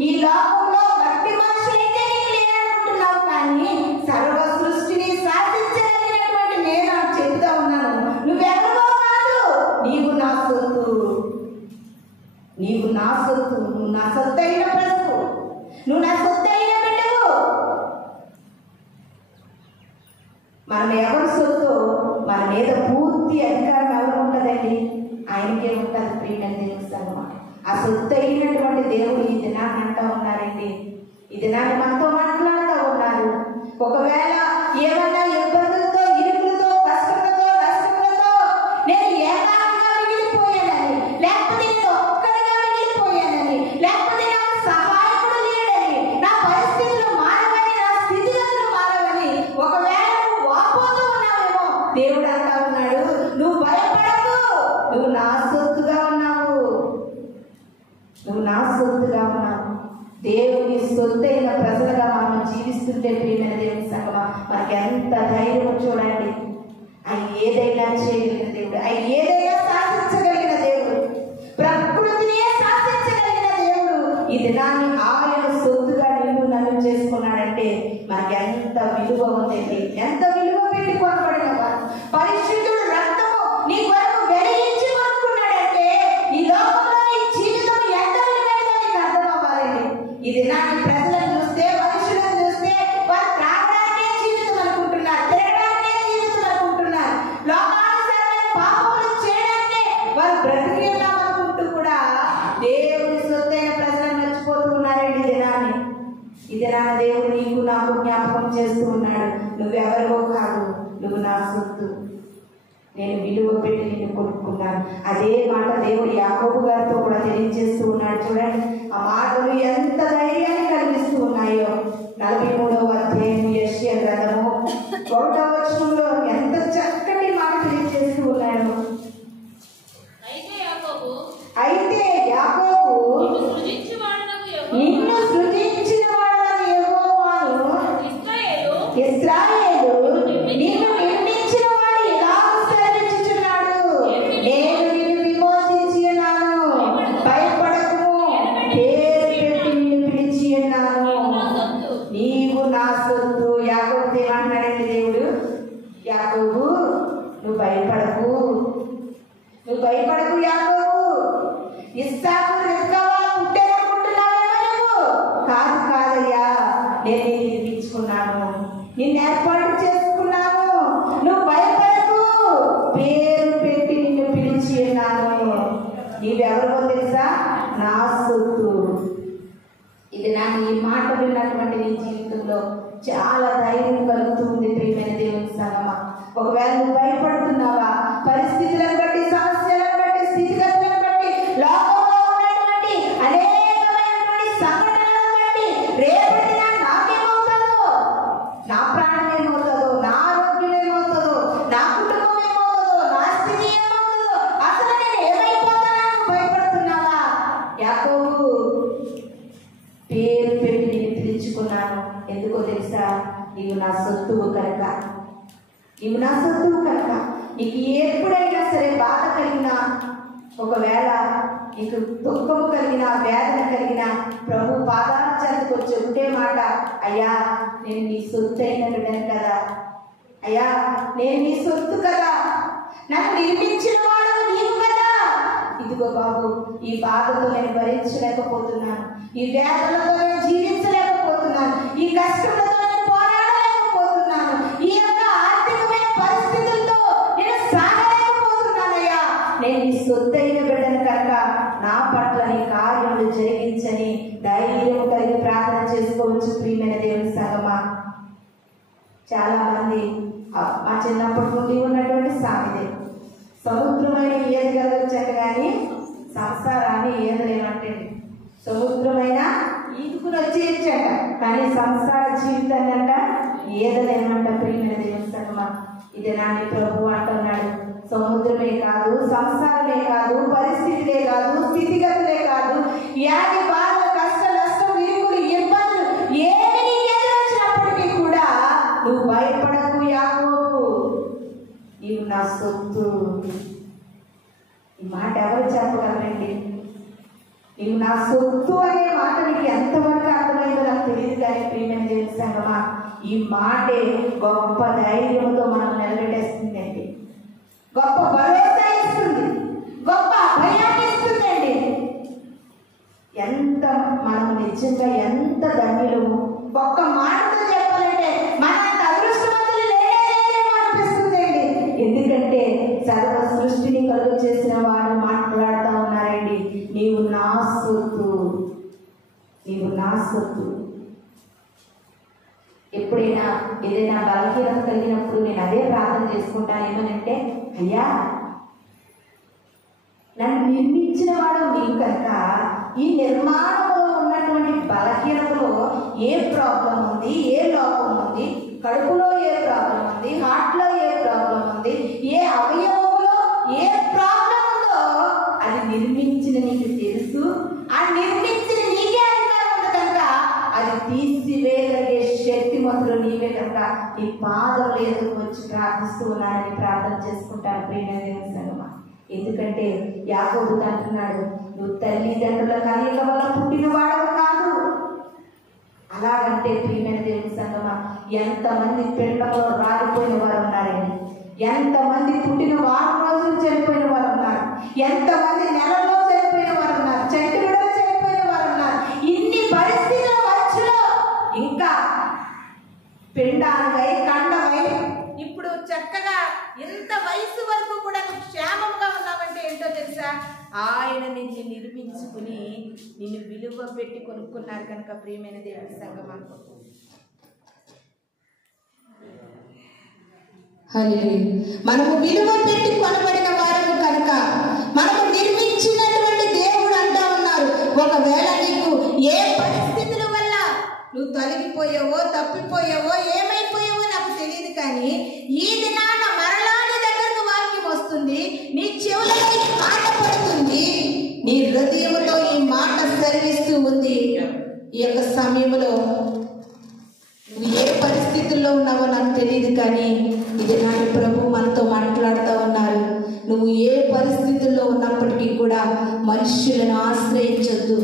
ఈ లోకంలో భక్తి మనుషులైతే నీకు లేరనుకుంటున్నావు, కానీ సర్వ సృష్టిని శాసించగలిగినటువంటి నేను చెబుతా ఉన్నాను, నువ్వెవరో కాదు, నీవు నా సొత్తు, నీవు నా సొత్తు, నువ్వు నా సొత్తు అయిన బ్రతుకు, నువ్వు నా సొత్తు అయిన బిడ్డవు. మనం ఎవరు సొత్తు, మన మీద పూర్తి అధికారం ఎవరు ఉంటుందండి? ఆయనకే ఉంటుంది. ప్రియమైన దేవుని సంగమా, ఆ సొత్తు అయినటువంటి దేవుడు ఈ దినాన్ని అంటూ ఉన్నారండి, ఈ దినాన్ని మనతో మాట్లాడుతూ ఉన్నారు. ఒకవేళ ఏమన్నా ఇబ్బందులతో, ఇరుకులతో, కష్టములతో, నష్టములతో నేను ఏకాంతంగా మిగిలిపోయానని, లేకపోతే నేను ఒక్కడిగా మిగిలిపోయానని, లేకపోతే నాకు సహాయకుడు లేడని, నా పరిస్థితులు మారవని, నా స్థితిగతులు మారవని ఒకవేళ నువ్వు వాపోతూ ఉన్నావేమో, దేవుడు అంటా ఉన్నాడు, నువ్వు భయపడకు, నువ్వు నా సొత్తుగా ఉన్నావు, నువ్వు నా సొత్తుగా ఉన్నావు. దేవుని సొత్తైన ప్రజలుగా మనం జీవిస్తుంటే ప్రియమైన దేవుని సంగమా, మనకి ఎంత ధైర్యం చూడండి. ఆయన ఏదైనా చేయగలిగిన దేవుడు, ఆయన ఏదైనా సాధించగలిగిన దేవుడు, ప్రకృతినే సాధించగలిగిన దేవుడు. ఈ దినాన్ని ఆయన సొత్తుగా నిన్ను నన్ను చేసుకున్నాడంటే మనకి ఎంత విలువ ఉందండి, ఎంత విలువ పెట్టి కొనబడిన వారు. పరిశుద్ధుడు రక్తము నీ కొరకు వెలిగించి కొనుక్కున్నాడంటే ఈ లోకంలో నీ జీవితం ఎంత విలువైందో నీకు అర్థం అవ్వాలండి. ఈ దినాన్ని ప్రజలను చూస్తే, మనుషులను చూస్తే వారు త్రాగడానికే జీవితం అనుకుంటున్నారు, తిరగడానికే జీవితం అనుకుంటున్నారు, లోకానుసారమైన పాపములు చేయడానికే వారు బ్రతికేలా అనుకుంటూ కూడా దేవుని సొత్తైన ప్రజలను మర్చిపోతూ ఉన్నారండి. ఈ దినాన్ని దేవుడు నీకు నాకు జ్ఞాపకం చేస్తూ ఉన్నాడు, నువ్వెవరో కాదు, నువ్వు నా సొత్తు, నేను విలువ పెట్టి నిన్ను కొనుక్కున్నాను. అదే మాట దేవుడు యాకోబు గారితో కూడా తెలియజేస్తూ ఉన్నాడు. చూడండి ఆ మాటలు ఎంత ధైర్యాన్ని కలిగిస్తూ ఉన్నాయో. 43వ అధ్యాయము యెషయా గ్రంథము 1వ వచనంలో ఎంత చక్కటి మాట తెలియజేస్తూ ఉన్నాడు. అయితే యాకోబు నిన్ను సృజించిన వాడనగు యెహోవాను, ఇశ్రాయేలు నిన్ను నిర్మించిన వాడు ఇలాగ సెలవిచ్చుచున్నాడు, నేను నిన్ను విమోచించి ఉన్నాను, భయపడకుము, పేరు పెట్టి నిన్ను పిలిచి ఉన్నాను, నీవు నా సొత్తు. యాకోబు ఏమంటున్నాడండి దేవుడు, యాకోబు నువ్వు భయపడకు, నువ్వు భయపడకు యాకోబు. ఇస్సాకు రిబ్కా పుట్టారనుకుంటున్నావేమో నువ్వు? కాదు, కాదయ్యా, నేను నిన్ను నిర్మించుకున్నాను, నిన్ను ఏర్పాటు చేసుకున్నాను, నువ్వు భయపడకు, పేరు పెట్టి నిన్ను పిలిచి ఉన్నాను, నీవెవరో తెలుసా, నా సొత్తు. ఇది నాకు ఈ మాట విన్నటువంటి నీ జీవితంలో చాలా ధైర్యం కలుగుతుంది. ప్రియమైన దేవుని సంగమా, ఒకవేళ నువ్వు భయపడుతున్నావా, పరిస్థితులను బట్టి, సమస్యలను బట్టి, స్థితిగతులను బట్టి, లోకంలో ఉన్నటువంటి అనేకమైనటువంటి సంఘటనలను బట్టి రేపటి నాకేమవుతుందో, నా ప్రాణం ఏమవుతుందో, నా ఆరోగ్యం ఏమవుతుందో, నా కుటుంబం ఏమవుతుందో, నా స్థితి ఏమవుతుందో, అసలు నేను ఏమైపోతానో భయపడుతున్నావా? యాకోబు పేరు పెట్టి నేను పిలుచుకున్నాను. ఎందుకో తెలుసా? నీవు నా సొత్తువు కనుక. నీవు నా సొత్తువు కనుక. నీకు ఎప్పుడైనా సరే బాధ కలిగినా, ఒకవేళ నీకు దుఃఖము కలిగిన, వేదన కలిగిన, ప్రభు పాదాల చెంతకు వచ్చి ఉంటే మాట, అయ్యా నేను నీ సొత్తు అయిన బిడ్డను కదా, అయ్యా నేను నీ సొత్తు కదా, నన్ను నిర్మించిన వాడు నీవు కదా. ఇదిగో బాబు, ఈ బాధతో నేను భరించలేకపోతున్నాను, ఈ వేదనతో నేను జీవించలేకపోతున్నాను, ఈ కష్టంతో నేను పోరాడలేకపోతున్నాను, ఈ యొక్క ఆర్థికమైన పరిస్థితులతో నేను సాగలేకపోతున్నానయ్యా. నేను నీ సొత్తైన బిడ్డను కనుక నా పట్ల నీ కార్యములు జరిగించని ధైర్యం కలిగి ప్రార్థన చేసుకోవచ్చు. ప్రియమైన దేవుని సంగమా, చాలా మంది మా చిన్నప్పటి నుండి ఉన్నటువంటి సామెదే, సముద్రమైన ఈదగలగచ్చట కానీ సంసారాన్ని ఈదలేమంటే, సముద్రమైన ఈదుకుని వచ్చేయచ్చట కానీ సంసార జీవితాన్ని అంట ఈదలేమంట. ప్రియమైన దేవుని సంగమా, ఇది నాని ప్రభు అంటున్నాడు, సముద్రమే కాదు, సంసారమే కాదు, పరిస్థితులే కాదు, స్థితిగతులే కాదు, వ్యాధి, బాధ, కష్ట, నష్టం, ఇరుకులు, ఇబ్బందులు ఏమి ఎదురొచ్చినప్పటికీ కూడా నువ్వు భయపడకు యాకోబు, నీవు నా సొత్తు. ఈ మాట ఎవరు చెప్పగలరండి? నీవు నా సొత్తు అనే మాట నీకు ఎంతవరకు అర్థమైందో నాకు తెలియదు కానీ ప్రియమైన దేవుని సంగమా, ఈ మాటే గొప్ప ధైర్యంతో మనం నిలబెట్టేస్తుందండి, గొప్ప భరోసా ఇస్తుంది, గొప్ప అభయాన్ని ఇస్తుందండి. ఎంత మనం నిజంగా ఎంత ధన్యులము. ఒక్క మాటతో చెప్పాలంటే మనంత అదృష్టవంతులు లేదేమో అనిపిస్తుందండి. ఎందుకంటే సర్వ సృష్టిని కలుగు చేసిన వాడు మాట్లాడుతూ ఉన్నారండి, నీవు నా సొత్తు, నీవు నా సొత్తు. ఎప్పుడైనా ఏదైనా బలహీనత కలిగినప్పుడు నేను అదే ప్రార్థన చేసుకుంటాను. ఏమనంటే, అయ్యా నన్ను నిర్మించిన వాడు నీవు కనుక ఈ నిర్మాణంలో ఉన్నటువంటి బలహీనతలో ఏ ప్రాబ్లం ఉంది, ఏ లోపం ఉంది, కడుపులో ఏ ప్రాబ్లం ఉంది, హార్ట్లో ఏ ప్రాబ్లం ఉంది, ఏ అవయవంలో ఏ ప్రాబ్లం ఉందో అది నిర్మించిన నీకు తెలుసు. ఆ నిర్మించిన నీకే అధికారం ఉంది కనుక అది తీసివేయగలిగే శక్తిమంతులు నీవే కనుక నీ పాదం ఎదురు వచ్చి ప్రార్థిస్తూ ఉన్నానని ప్రార్థన చేసుకుంటాను. ప్రియమైన దేవుని సంగమా, ఎందుకంటే యాకోబు అంటున్నాడు, నువ్వు తల్లిదండ్రుల కలయిక వల్ల పుట్టిన వాడవు కాదు. అలాగంటే ప్రియమైన దేవుని సంగమా, ఎంతమంది పిండంలో రాలిపోయిన వారు ఉన్నారండి, ఎంతమంది పుట్టిన వారం రోజులు చనిపోయిన వారు ఉన్నారు, ఎంతమంది నెలలో చనిపోయిన వారు ఉన్నారు, చెట్టులో చనిపోయిన వారు ఉన్నారు. ఇన్ని పరిస్థితుల మధ్యలో ఇంకా పిండానివై కండవై ఇప్పుడు చక్కగా ఇంత వయసు వరకు కూడా నువ్వు క్షేమంగా ఉన్నావంటే ఏంటో తెలుసా? ఆయన నిన్ను నిర్మించుకుని నిన్ను విలువ పెట్టి కొనుక్కున్నారు కనుక. ప్రియమైన దేవుని సంగమా, మనము విలువ పెట్టి కొనబడిన వారము కనుక, మనము నిర్మించినటువంటి దేవుడు అంటా ఉన్నారు. ఒకవేళ నీకు ఏ పరిస్థితుల వల్ల నువ్వు తొలగిపోయావో, తప్పిపోయావో, ఏమైపోయావో నాకు తెలియదు కానీ ఈ దినాన మరలా నీ దగ్గరకు వాక్యం వస్తుంది, నీ చెవులకి మాట పడుతుంది, నీ హృదయంలో ఈ మాట సెలవిస్తూ ఉంది. ఈ యొక్క సమయంలో నువ్వు ఏ పరిస్థితుల్లో ఉన్నావో నాకు తెలియదు కానీ ఇది నాటి ప్రభు మనతో మాట్లాడుతూ ఉన్నారు. నువ్వు ఏ పరిస్థితుల్లో ఉన్నప్పటికీ కూడా మనుష్యులను ఆశ్రయించొద్దు,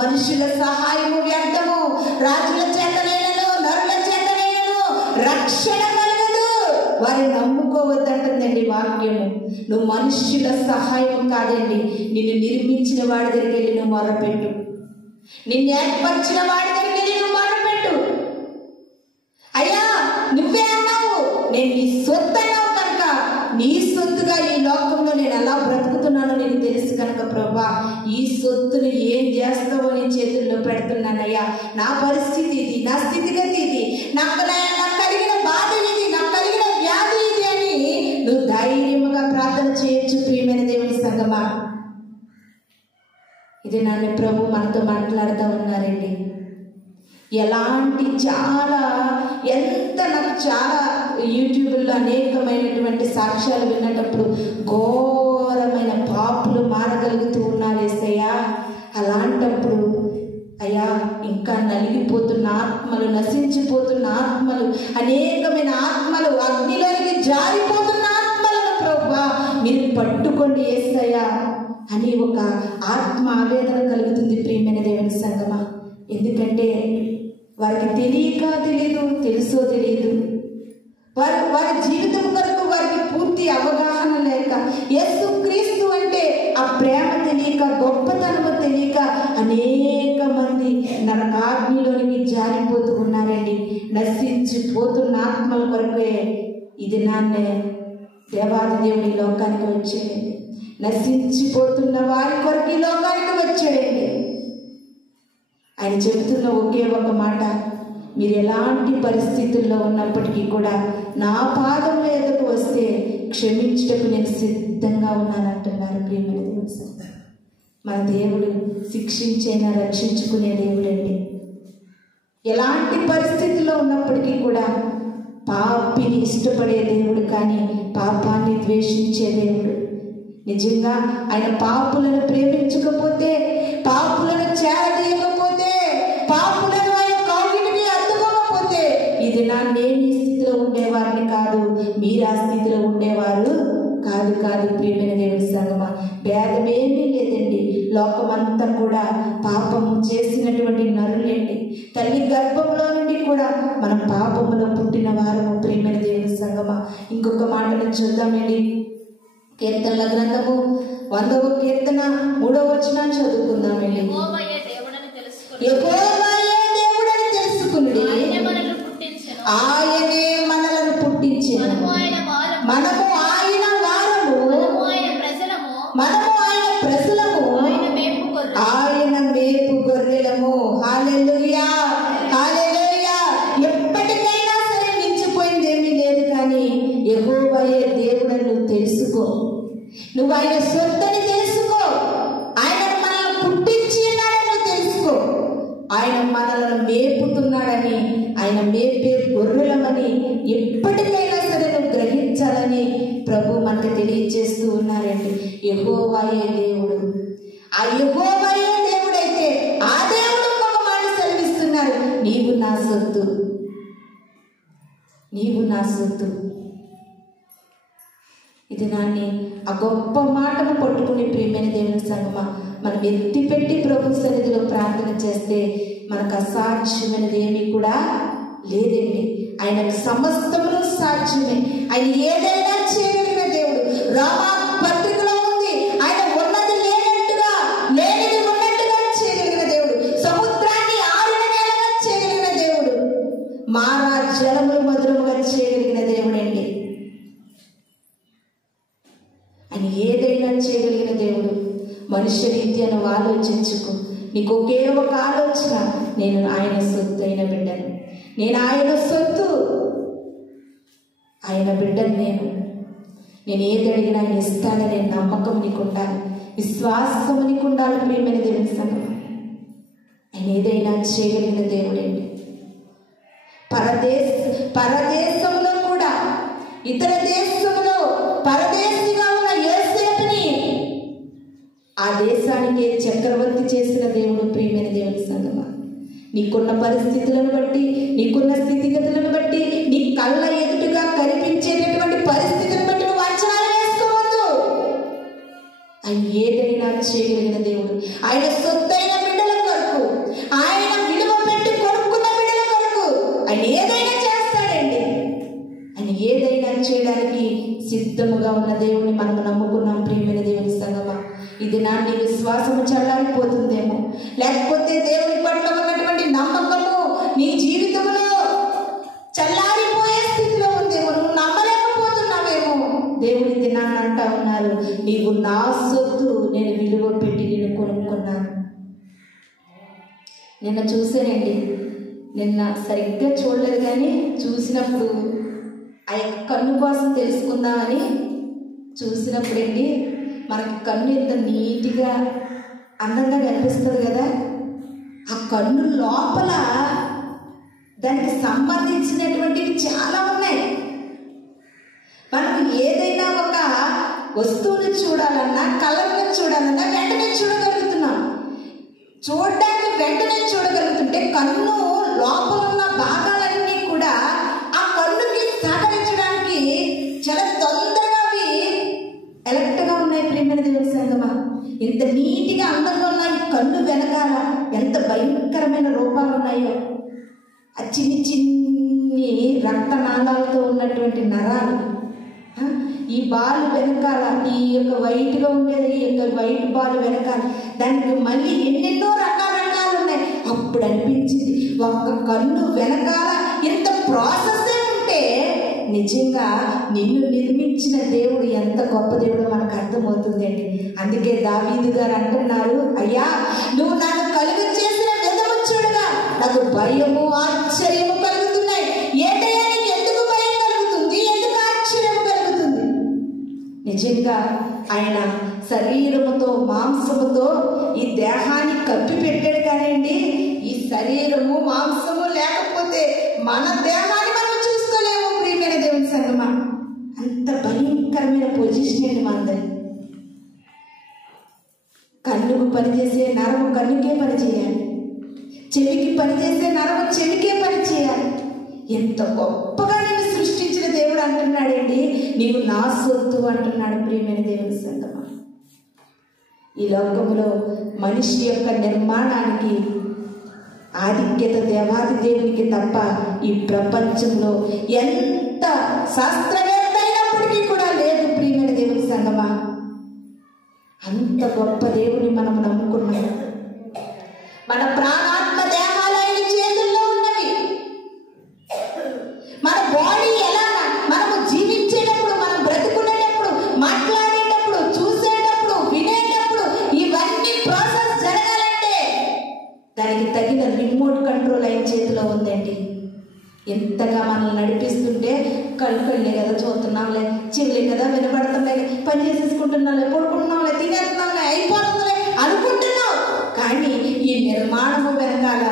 మనుషుల సహాయము వ్యర్థము, రాజుల చేతనేనను నరుల చేతనేనను రక్షణ కలగదు, వారిని నమ్ముకోవద్దంటుందండి వాక్యము. నువ్వు మనుష్యుల సహాయం కాదండి, నిన్ను నిర్మించిన వాడి దగ్గరికి వెళ్ళి నువ్వు మొరపెట్టు, నిన్ను ఏర్పరిచిన వాడి దగ్గరికి వెళ్ళి నువ్వు మొరపెట్టు. అయ్యా నువ్వే అన్నావు నేను నీ సొత్తు అన్నావు కనుక నీ సొత్తుగా ఈ లోకంలో నేను ఎలా బ్రతుకుతున్నానో నీకు తెలుసు కనుక ప్రభా, ఈ సొత్తుని ఏం చేస్తావో నీ చేతుల్లో పెడుతున్నానయ్యా. నా పరిస్థితి ఇది, నా స్థితిగతి ఇది, నాకు కలిగిన బాధ ఇది, నాకు కలిగిన వ్యాధి ఇది అని నువ్వు ధైర్యముగా ప్రార్థన చేయొచ్చు. ప్రియమైన దేవుని సంగమా, ఇది నన్ను ప్రభు మనతో మాట్లాడుతూ ఉన్నారండి. ఎలాంటి నాకు చాలా యూట్యూబ్లో అనేకమైనటువంటి సాక్ష్యాలు విన్నప్పుడు ఘోరమైన పాపులు మారగలుగుతూ ఉన్నారు యేసయ్యా. అలాంటి నశించిపోతున్న ఆత్మలు, అనేకమైన ఆత్మలు, అగ్నిలోనికి జారిపోతున్న ఆత్మలను ప్రభువా మీరు పట్టుకోండి యేసయ్యా అని ఒక ఆత్మ ఆవేదన కలుగుతుంది ప్రియమైన దేవుని సంగమా. ఎందుకంటే వారికి తెలియదు, తెలుసో తెలియదు, వారి జీవితం కొరకు వారికి పూర్తి అవగాహన లేక, యేసుక్రీస్తు అంటే ఆ ప్రేమ తెలియక, గొప్పతనము తెలియక అనేక మంది నరకాగ్నిలోనికి జారిపోతూ ఉన్నారండి. నశించిపోతున్న ఆత్మల కొరకే ఇది నాన్నే దేవాది దేవుడి లోకానికి వచ్చేయండి. నశించిపోతున్న వారి కొరకు ఈ లోకానికి వచ్చేయండి. ఆయన చెబుతున్న ఒకే ఒక మాట, మీరు ఎలాంటి పరిస్థితుల్లో ఉన్నప్పటికీ కూడా నా పాదముల ఎదుట వస్తే క్షమించుటకు నేను సిద్ధంగా ఉన్నానంటున్నారు ప్రియమైన దేవుడు. మన దేవుడు శిక్షించైనా రక్షించుకునే దేవుడండి. ఎలాంటి పరిస్థితుల్లో ఉన్నప్పటికీ కూడా పాపిని ఇష్టపడే దేవుడు కానీ పాపాన్ని ద్వేషించే దేవుడు. నిజంగా ఆయన పాపులను ప్రేమించకపోతే, పాపులను చేరదీయకపోతే, పాపులను ఆయన కౌగిలికి అద్దుకోకపోతే ఇది నేను ఈ స్థితిలో ఉండేవారిని కాదు, మీరు ఆ స్థితిలో ఉండేవారు కాదు ప్రియమైన దేవుడి సంగమా. భేదమేమీ లేదండి. లోకమంతా కూడా పాపము చేసినటువంటి నరులేండి. తల్లి గర్భంలో నుండి కూడా మనం పాపములో పుట్టిన వారము ప్రియమైన దేవుడి సంగమా. ఇంకొక మాటను చూద్దామండి. కీర్తనల గ్రంథము 100వ కీర్తన 3వ వచనాన్ని చదువుకుందామండి. యెహోవాయే దేవుడని తెలుసుకునుడి, ఆయనే మనలను పుట్టించెను, మనము ఆయన వారము, మనము ఆయన ప్రజలము, ఆయన మేపు గొర్రెలము. హల్లెలూయా, హల్లెలూయా. ఎప్పటికైనా సరే మించిపోయిందేమీ లేదు. కానీ యెహోవాయే దేవుడని నువ్వు తెలుసుకో, నువ్వు ఆయన సొంతని తెలుసుకో, ఆయన మనల్ని పుట్టించి ఉన్నాడని నువ్వు తెలుసుకో, ఆయన మనల్ని మేపుతున్నాడని, ఆయన మేపే గొర్రెలమని ఎప్పటికైనా సరే నువ్వు గ్రహించాలని ప్రభు మనకు తెలియజేస్తూ ఉన్నారండి. యెహోవాయే దేవుడు. ఆ యెహోవాయే దేవుడైతే ఆ దేవుడు ఒక మాట సెలవిస్తున్నారు, నీవు నా సొత్తు, నీవు నా సొత్తు. ఇది నాన్ని ఆ గొప్ప మాటను పట్టుకుని ప్రియమైన దేవుని సంగమా మనం ఎత్తి పెట్టి ప్రభు సన్నిధిలో ప్రార్థన చేస్తే మనకు అసాధ్యమైనది ఏమీ కూడా లేదండి. ఆయనకు సమస్తమును సాధ్యమే. ఆయన ఏదైనా చేయగలిగిన దేవుడు. రామా పత్రికలో ఉంది, ఆయన ఉన్నది లేనట్టుగా, లేనిది ఉన్నట్టుగా చేయగలిగిన దేవుడు. సముద్రాన్ని ఆరిన నేలగా చేయగలిగిన దేవుడు. మారా జలములు మధురముగా చేయగలిగిన దేవుడండి. ఆయన ఏదైనా చేయగలిగిన దేవుడు. మనుష్య రీత్యా నువ్వు ఆలోచించుకో. నీకు ఒకే ఒక ఆలోచన, నేను ఆయన సొత్తు అయిన బిడ్డను, నేను ఆయన సొత్తు, ఆయన బిడ్డను. నేను ఏది అడిగినా ఆయన ఇస్తాననే నమ్మకం నీకు ఉండాలి, విశ్వాసం నీకు ఉండాలి ప్రియమైన దేవుని సంగమా. ఆయన ఏదైనా చేయగలిగిన దేవుడండి. పరదేశంలో కూడా, ఇతర దేశంలో పరదేశిగా ఉన్న యోసేపుని ఆ దేశానికి చక్రవర్తి చేసిన దేవుడు ప్రియమైన దేవుని సంగమా. నీకున్న పరిస్థితులను బట్టి, నీకున్న స్థితిగతులను బట్టి, నీ కళ్ళ ఎదుటిగా కనిపించేటటువంటి పరిస్థితులను బట్టి నువ్వు అంచనాలు వేసుకోవద్దు. ఆయన ఏదైనా చేయగలిగిన దేవుడు. ఆయన సొత్తైన బిడ్డల కొరకు, ఆయన విలువ పెట్టి కొనుక్కున్న బిడ్డల కొరకు ఆయన ఏదైనా చేస్తాడండి. ఆయన ఏదైనా చేయడానికి సిద్ధముగా ఉన్న దేవుని మనం నమ్ముకున్నాం ప్రియమైన దేవుని సంగమా. ఇది నీ విశ్వాసము చల్లారిపోతుందేమో, లేకపోతే దేవుని పట్ల ఉన్నటువంటి నమ్మకము నీ జీవితంలో చల్లారిపోయే స్థితిలో ఉందేమో, నువ్వు నమ్మలేకపోతున్నావేమో. దేవుని దినాన్ని అంటా ఉన్నారు, నీవు నా సొత్తు, నేను విలువ పెట్టి నేను కొనుక్కున్నాను. నిన్న చూసానండి, నిన్న సరిగ్గా చూడలేదు కానీ చూసినప్పుడు ఆ యొక్క కన్ను కోసం తెలుసుకుందామని చూసినప్పుడండి, మనకి కన్ను ఎంత నీట్గా అందంగా కనిపిస్తుంది కదా. ఆ కన్ను లోపల దానికి సంబంధించినటువంటివి చాలా ఉన్నాయి. మనకు ఏదైనా ఒక వస్తువును చూడాలన్నా, కలర్ను చూడాలన్నా వెంటనే చూడగలుగుతున్నాం. చూడడానికి వెంటనే చూడగలుగుతుంటే కన్ను లోపల ఉన్న భాగాలన్నీ కూడా ఆ కన్నుకి సహకరించడానికి చాలా తొందరగా అవి ఎలక్ట్గా ఉన్నాయి. ప్రియమైన దేవుని సంగమా, ఇంత నీటిగా అందంగా ఉన్నాయి. కన్ను వెనకాల ఎంత భయంకరమైన రూపాలు ఉన్నాయో, ఆ చిన్ని చిన్ని రక్తనాళాలతో ఉన్నటువంటి నరాలు, ఈ బాల్ వెనకాల ఈ యొక్క వైట్గా ఉండేది, ఈ యొక్క వైట్ బాల్ వెనకాల దానికి మళ్ళీ ఎన్నెన్నో రకాలు ఉన్నాయి. అప్పుడు అనిపించింది ఒక్క కన్ను వెనకాల ఇంత ప్రాసెస్ ఉంటే నిజంగా నిన్ను నిర్మించిన దేవుడు ఎంత గొప్ప దేవుడో మనకు అర్థమవుతుంది అండి. అందుకే దావీదు గారు అంటున్నారు, అయ్యా నువ్వు నాకు కలుగు చేసిన విధము చూడగా నాకు భయము ఆశ్చర్యము కలుగుతున్నాయి. ఏంటయ్యా నీకు ఎందుకు భయం కలుగుతుంది, ఎందుకు ఆశ్చర్యము కలుగుతుంది? నిజంగా ఆయన శరీరముతో మాంసముతో ఈ దేహాన్ని కప్పి పెట్టాడు. కానివ్వండి, ఈ శరీరము మాంసము లేకపోతే మన దేహాన్ని మనం చూసుకోలేము. ప్రియమైన దేవుని సంగమా, అంత భయంకరమైన పొజిషన్ అండి మనది. కన్నుకు పనిచేసే నరము కన్నుకే పనిచేయాలి, చెవికి పనిచేసే నరము చెవికే పనిచేయాలి. ఎంత గొప్పగా నేను సృష్టించిన దేవుడు అంటున్నాడండి, నీవు నా సొత్తు అంటున్నాడు. ప్రియమైన దేవుని సంగమా, ఈ లోకంలో మనిషి యొక్క నిర్మాణానికి ఆధిక్యత దేవాది దేవునికి తప్ప ఈ ప్రపంచంలో ఎంత శాస్త్రవేత్త అయినప్పటికీ కూడా లేదు. ప్రియమైన దేవుని సంగమా, అంత గొప్ప దేవుని మనం నమ్ముకున్నాం. మన ప్రాణాత్మ దేహాలు ఆయన చేతుల్లో ఉన్నవి. మన బాడీ ఎలాగా మనము జీవించేటప్పుడు, మనం బ్రతుకునేటప్పుడు, మాట్లాడేటప్పుడు, చూసేటప్పుడు, వినేటప్పుడు ఇవన్నీ ప్రాసెస్ జరగాలంటే దానికి తగిన రిమోట్ కంట్రోల్ ఆయన చేతిలో ఉందండి. ఎంతగా మనల్ని నడిపిస్తుంటే కళ్ళే కదా చూస్తున్నాంలే, చెవులే కదా వినబడుతుండే, పని చేసేసుకుంటున్నాంలే, పడుకుంటున్నాంలే, తినేస్తున్నాంలే, అయిపోతుందిలే అనుకుంటున్నాం. కానీ ఈ నిర్మాణము వెనకాల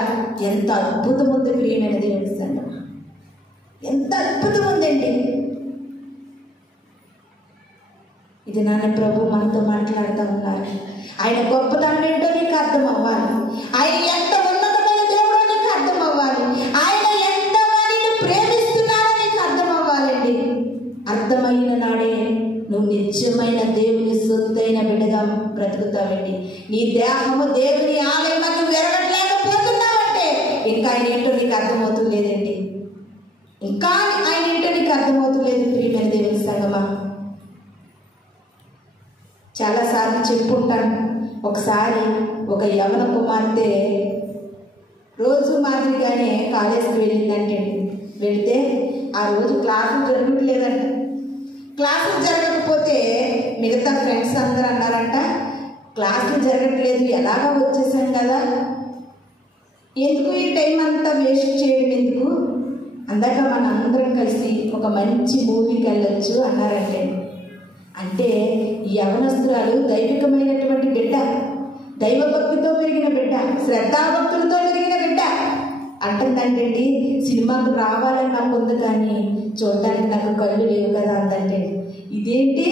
ఎంత అద్భుతం ఉంది. ప్రియమైన దేవుని సంగమా, ఎంత అద్భుతం ఉందండి. ఇది నాన్న ప్రభు మనతో మాట్లాడుతూ ఉన్నారు. ఆయన గొప్పతనం ఏంటో నీకు అర్థం అవ్వాలి. ఆయన ఎంత ఉన్నతమైన దేవుడో నీకు అర్థం అవ్వాలి. ఆయన ఎంత వారిని ప్రేమిస్తున్నాడో నీకు అర్థం అవ్వాలండి. అర్థమైన నాడే నువ్వు నిజమైన దేవుని సొత్తైన బిడ్డగా బ్రతుకుతావండి. నీ దేహము దేవుని ఆలయమని నువ్వు ఎరగట్లేకపోతున్నావంటే ఇంకా ఆయన ఏంటో నీకు అర్థమవుతులేదండి. ఇంకా ఆయన ఏంటో నీకు అర్థమవుతులేదు. ప్రియమైన దేవుని సంగమా, చాలాసార్లు చెప్పుకుంటాను. ఒకసారి ఒక యవన కుమార్తె రోజు మాదిరిగానే కాలేజీకి వెళ్ళిందంటే, వెళితే ఆ రోజు క్లాసులు జరగట్లేదంట. క్లాసులు జరగకపోతే మిగతా ఫ్రెండ్స్ అందరూ అన్నారంట, క్లాసులు జరగట్లేదు, ఎలాగో వచ్చేసాం కదా, ఎందుకు ఈ టైం అంతా వేస్ట్ చేయడం ఎందుకు, అందాక మన అందరం కలిసి ఒక మంచి మూవీకి వెళ్ళొచ్చు అన్నారంటే. అంటే యవనస్తురాలు దైవికమైనటువంటి బిడ్డ, దైవభక్తితో పెరిగిన బిడ్డ, శ్రద్ధాభక్తులతో పెరిగిన బిడ్డ అంటుందంటండి, సినిమాకు రావాలని నాకు ఉంది కానీ చూడడానికి నాకు కళ్ళు లేవు కదా అందంటే. ఇదేంటి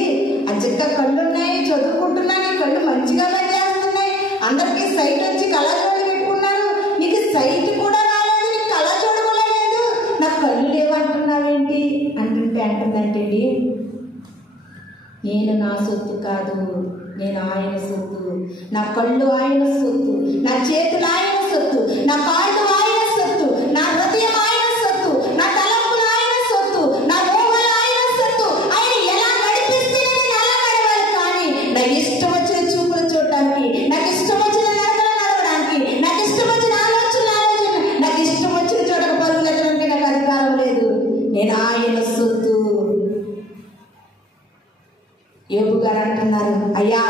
అచ్చక్క కళ్ళు ఉన్నాయి, చదువుకుంటున్నాను, కళ్ళు మంచిగా పనిచేస్తున్నాయి, అందరికీ సైట్ వచ్చి కళాజోడు పెట్టుకున్నాను, నీకు సైట్ కూడా రాలేదు, నీకు కళాజోడు కూడా లేదు, నాకు కళ్ళు లేవు అంటున్నావేంటి అంటుందంటండి, నేను నా సొత్తు కాదు, నేను ఆయన సొత్తు, నా కళ్ళు ఆయన సొత్తు, నా చేతులు ఆయన సొత్తు, నా కాళ్ళు ఆయన సొత్తు, నా హృదయం ఆయన సొత్తు, నా తలంపులు ఆయన సొత్తు, నా ఊహలు ఆయన సొత్తు. ఆయన ఎలా నడిపిస్తే నేను అలా నడవాలి. కానీ నాకు ఇష్టం వచ్చిన చూపులు చూడటానికి, నాకు ఇష్టం వచ్చిన నడకలు నడవడానికి, నాకు ఇష్టం వచ్చిన ఆలోచన నాకు ఇష్టం వచ్చిన చోటకు పరుగులెట్టడానికి నాకు అధికారం లేదు. నేను ఆయన సొత్తు. యోబు గారు అంటున్నారు, అయ్యా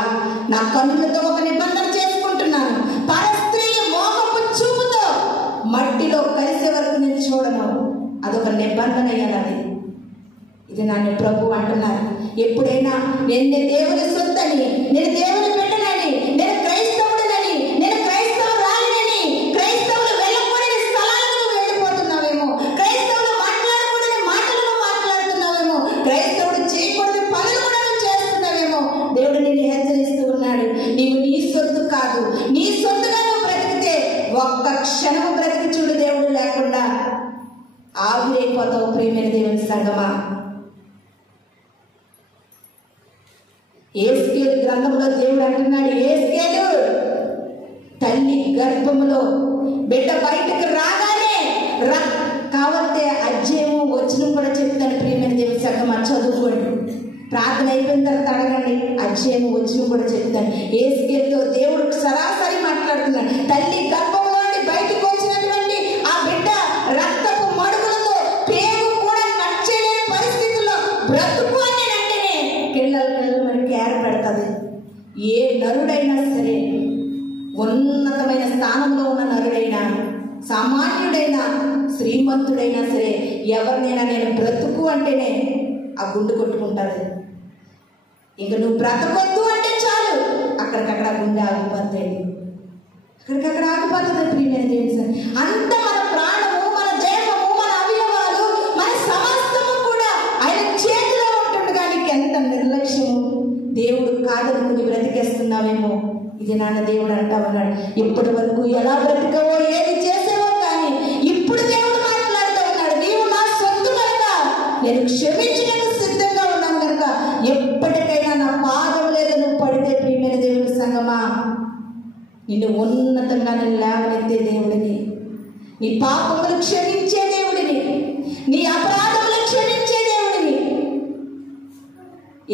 నా కన్నులతో ఒక నిబంధన చేసుకుంటున్నాను, పరస్త్రీ మోహపు చూపుతో మట్టిలో కలిసే వరకు నేను చూడను, అదొక నిబంధన అయ్యాలి. ఇది నన్ను ప్రభు అంటున్నారు. ఎప్పుడైనా నేను దేవుని సొత్తని, నేను దేవుని బిడ్డనని, నేను క్రైస్తవుడినని, నేను క్రైస్తవురాలినని, క్రైస్తవులు వెళ్ళకూడని స్థలాలకు వెళ్ళిపోతున్నావేమో, క్రైస్తవులు మాట్లాడకూడని మాటలను మాట్లాడుతున్నావేమో, క్రైస్తవుడు చేయకూడని పనులు కూడా చేస్తున్నావేమో. దేవుడు నిన్ను హెచ్చరిస్తూ ఉన్నాడు. నీవు నీ సొత్తు కాదు, నీ సొత్తుగా నువ్వు ఒక్క క్షణము బ్రతికి చూడు దేవుడు లేకుండా ఆవిరైపోతావు ప్రియమైన దేవుని సంగమా. యేస్కేలు గ్రంథంలో దేవుడు అంటున్నాడు, యేస్కేలు తల్లి గర్భములో బిడ్డ బయటకు రాగానే కావాలంటే అధ్యయము వచ్చిన కూడా చెప్తాను ప్రియమైన దేవుని సంగమా. చదువుకోండి, ప్రార్థన అయిపోయిన తర్వాత అడగండి, అధ్యయము వచ్చిన కూడా చెప్తాను. యేస్కేలుతో దేవుడు సరాసరి మాట్లాడుతున్నాడు. తల్లి గర్భంలో బయటకు వచ్చినటువంటి ఆ బిడ్డ రక్తపు మడుగులతో పేగు కూడా నచ్చలేని పరిస్థితుల్లో బ్రతుకు అని వెంటనే కిళ్ళలు మనకి ఏర్పడుతుంది. ఏ నరుడైనా సరే, ఉన్నతమైన స్థానంలో ఉన్న నరుడైనా, సామాన్యుడైనా, శ్రీమంతుడైనా సరే, ఎవరినైనా నేను బ్రతుకు అంటేనే ఆ గుండు కొట్టుకుంటుంది. ఇంక నువ్వు బ్రతకొద్దు అంటే చాలు, అక్కడికక్కడ గుండె ఆగిపోతుంది, అక్కడికక్కడ ఆగిపోతుంది ప్రియమైన దేవుని సార్. అంత మన ప్రాణము, మన దేహము, మన అవయవాలు, మన సమస్తము కూడా ఆయన చేతిలో ఉంటుంది. కానీ ఎంత నిర్లక్ష్యము, దేవుడు కాదనుకుని బ్రతికేస్తున్నావేమో. ఇది నాన్న దేవుడు అంటా ఉన్నాడు, ఇప్పటి వరకు ఎలా బ్రతికవో, ఏది చేసేవో, కానీ ఇప్పుడు దేవుడు మాట్లాడుతూ ఉన్నాడు, నీవు నా సొత్తు కనుక నేను క్షమించడానికి సిద్ధంగా ఉన్నాను కనుక ఎప్పటికైనా నా పాదం లేదు నువ్వు పడితే ప్రియమైన దేవుని సంగమా, నిన్ను ఉన్నతంగా నేను లేవనెత్తే దేవుడిని, నీ పాపములు క్షమించే దేవుడిని, నీ అపరాధములు క్షమించే దేవుడిని.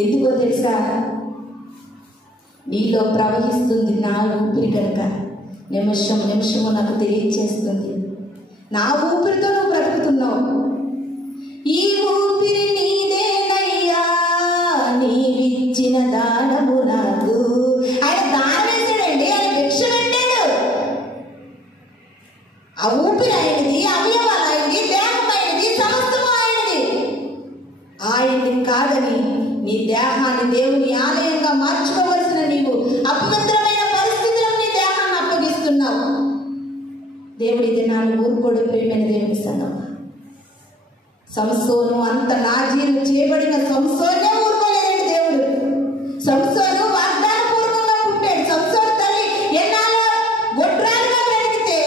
ఎందుకో తెలుసా, నీలో ప్రవహిస్తుంది నా ఊపిరి కనుక నిమిషం నిమిషము నాకు తెలియచేస్తుంది. నా ఊపిరితో నువ్వు బ్రతుకుతున్నావు. ఈ ఊపిరి నీదేనయ్యా, నీవిచ్చిన దానము నాకు. ఆయన దానం వేసాడండి, ఆయన భిక్ష పెట్టాడు. ఆ ఊపిరి ఆయనది, అవయవాలు ఆయనది, దేహం ఆయనది, సమస్తము ఆయనది. ఆయనది కాదని నీ దేహాన్ని దేవుని ఆలయంగా మార్చుకోవలసిన నీవు అపవిత్రమైన పరిస్థితుల్లో నీ దేహాన్ని అప్పగిస్తున్నావు. దేవుడి దినాన్ని ఊరుకోడు ప్రియమైన దేవుని సంగమా. సంసోను అంత నాజీలు చేయబడిన సంసోనే ఊరుకోలేదండి దేవుడు. సంసోను వాగ్దానపూర్వకంగా పుట్టాడు. సంసోను తల్లి ఎన్నాళ్ళు గొడ్రాలుగా పెరిగితే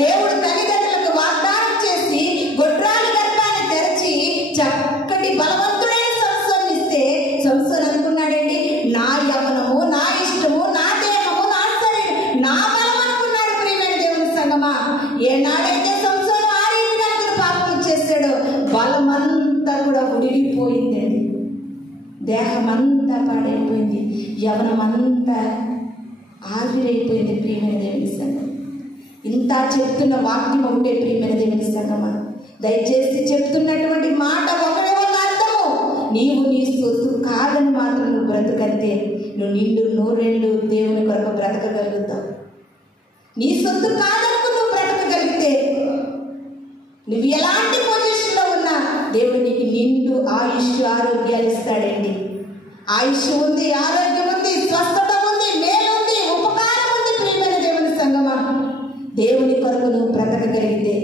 దేవుడు తల్లిదండ్రులకు వాగ్దానం చేసి గొడ్రాలు గర్భాన్ని తెరచి చక్కటి బలవంతుడైన సంసోను ఇస్తే సంసోను అనుకున్నాడండి, నా యవనము, నా ఇష్టము, నా దేహము, నా శరీరం, నా బలం అనుకున్నాడు ప్రియమైన దేవుని సంగమా. ఏనాడైతే సంసోను ఆ రీతిగా పాపం చేశాడో బలమంతా కూడా ఉడిగిపోయిందండి, దేహమంతా పాడైపోయింది, యవనమంతా ఆవిరైపోయింది ప్రియమైన దేవుని సంగమా. ఇంత చెప్తున్న వాక్యం ఒకటే ప్రియమైన దేవుని సంగమా. దయచేసి చెప్తున్నటువంటి మాట ఒకటే ఒక అర్థము, నీవు నీ సొత్తు కాదని మాత్రం నువ్వు బ్రతకంతే నువ్వు నిండు నూరేళ్ళు దేవుని కొరకు బ్రతకగలుగుతావు. నీ సొత్తు కాదనుకు నువ్వు బ్రతకగలిగితే నువ్వు ఎలాంటి పొజిషన్లో ఉన్నా దేవుడు నీకు నిండు ఆయుష్ ఆరోగ్యాలు ఇస్తాడండి. ఆయుష్ ఉంది, ఆరోగ్యం ఉంది, స్వస్థత ఉంది, మేలు ఉంది, ఉపకారం ఉంది ప్రియమైన దేవుని సంగమా. దేవుని కొరకు నువ్వు బ్రతకగలిగితే,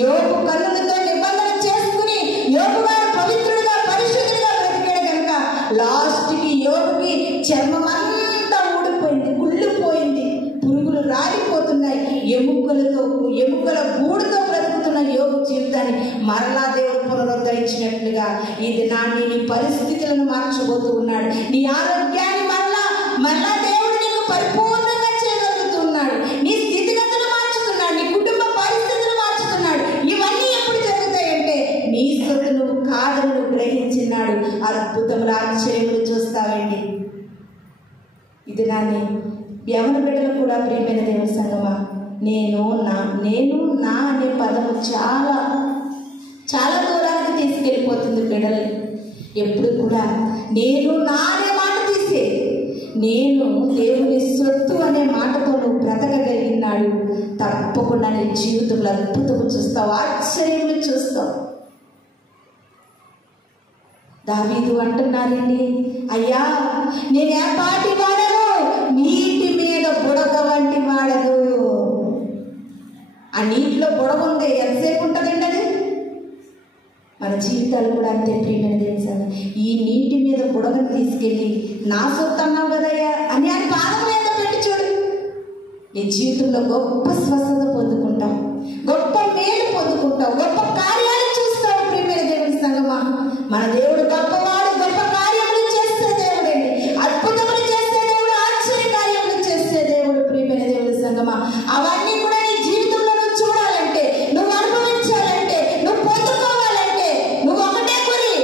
యోబు కన్నులతో నిబంధన చేసుకుని యోబు గారు పవిత్రుడిగా పరిశుద్ధుడిగా బ్రతికాడు కనుక లాస్ట్కి యోబుకి చర్మం అంతా ఊడిపోయింది, కుళ్ళిపోయింది, పురుగులు రాలిపోతున్నాయి, ఎముకల గూడుతో బ్రతుకుతున్న యోబు జీవితాన్ని మరలా దేవుడు పునరుద్ధరించినట్లుగా ఈ దినాన్ని నీ పరిస్థితులను మార్చబోతూ ఉన్నాడు. నీ ఆరోగ్యాన్ని మరలా దేవుడు నీకు పరిపూర్ణంగా చేయగలుగుతున్నాడు. నీ స్థితిగతులు మార్చుతున్నాడు, నీ కుటుంబ పరిస్థితులు మార్చుతున్నాడు. ఇవన్నీ ఎప్పుడు జరుగుతాయంటే నీ సొత్తు నువ్వు కాదని నువ్వు గ్రహించినాడు. అద్భుతములు, ఆశ్చర్యములు చూస్తావండి. ఇది నాని యవన బిడ్డలు కూడా ప్రియమైన దేవుని సంగమా, నేను నా అనే పదము చాలా చాలా దూరానికి తీసుకెళ్ళిపోతుంది బిడ్డలు. ఎప్పుడు కూడా నేను నా అనే మాట తీసే, నేను దేవుని సొత్తు అనే మాటతో నువ్వు బ్రతకగలిగినాడు. తప్పకుండా నీ జీవితంలో అద్భుతము చూస్తావు, ఆశ్చర్యములు చూస్తావు. దావీదు అంటున్నారండి, అయ్యా నేను ఏ పాటి వాడను, నీటి మీద బుడగ వంటి వాడను. ఆ నీటిలో బుడగ ఉంది, ఎంతసేపు ఉంటుందండి అది? మన జీవితాలు కూడా అంతే ప్రియమైన దేవుని. ఈ నీటి మీద బుడగను తీసుకెళ్ళి నా సొత్తు అన్నావు కదయ్యా అని ఆయన పాదం మీద పెట్టి చూడు. నీ జీవితంలో గొప్ప స్వస్థత పొందుకుంటావు, గొప్ప మేలు పొందుకుంటావు, గొప్ప కార్యాలు చూస్తావు. ప్రియమైన దేవుని సంగమా, మన దేవుడు గొప్పవాడు, గొప్ప కార్యములు చేసే దేవుడండి, అద్భుతములు చేసే దేవుడు, ఆశ్చర్య కార్యములు చేసే దేవుడు. ప్రియమైన దేవుని సంగమా, అవన్నీ కూడా నీ జీవితంలో నువ్వు చూడాలంటే, నువ్వు అనుభవించాలంటే, నువ్వు పొందుకోవాలంటే నువ్వు ఒకటే గురి,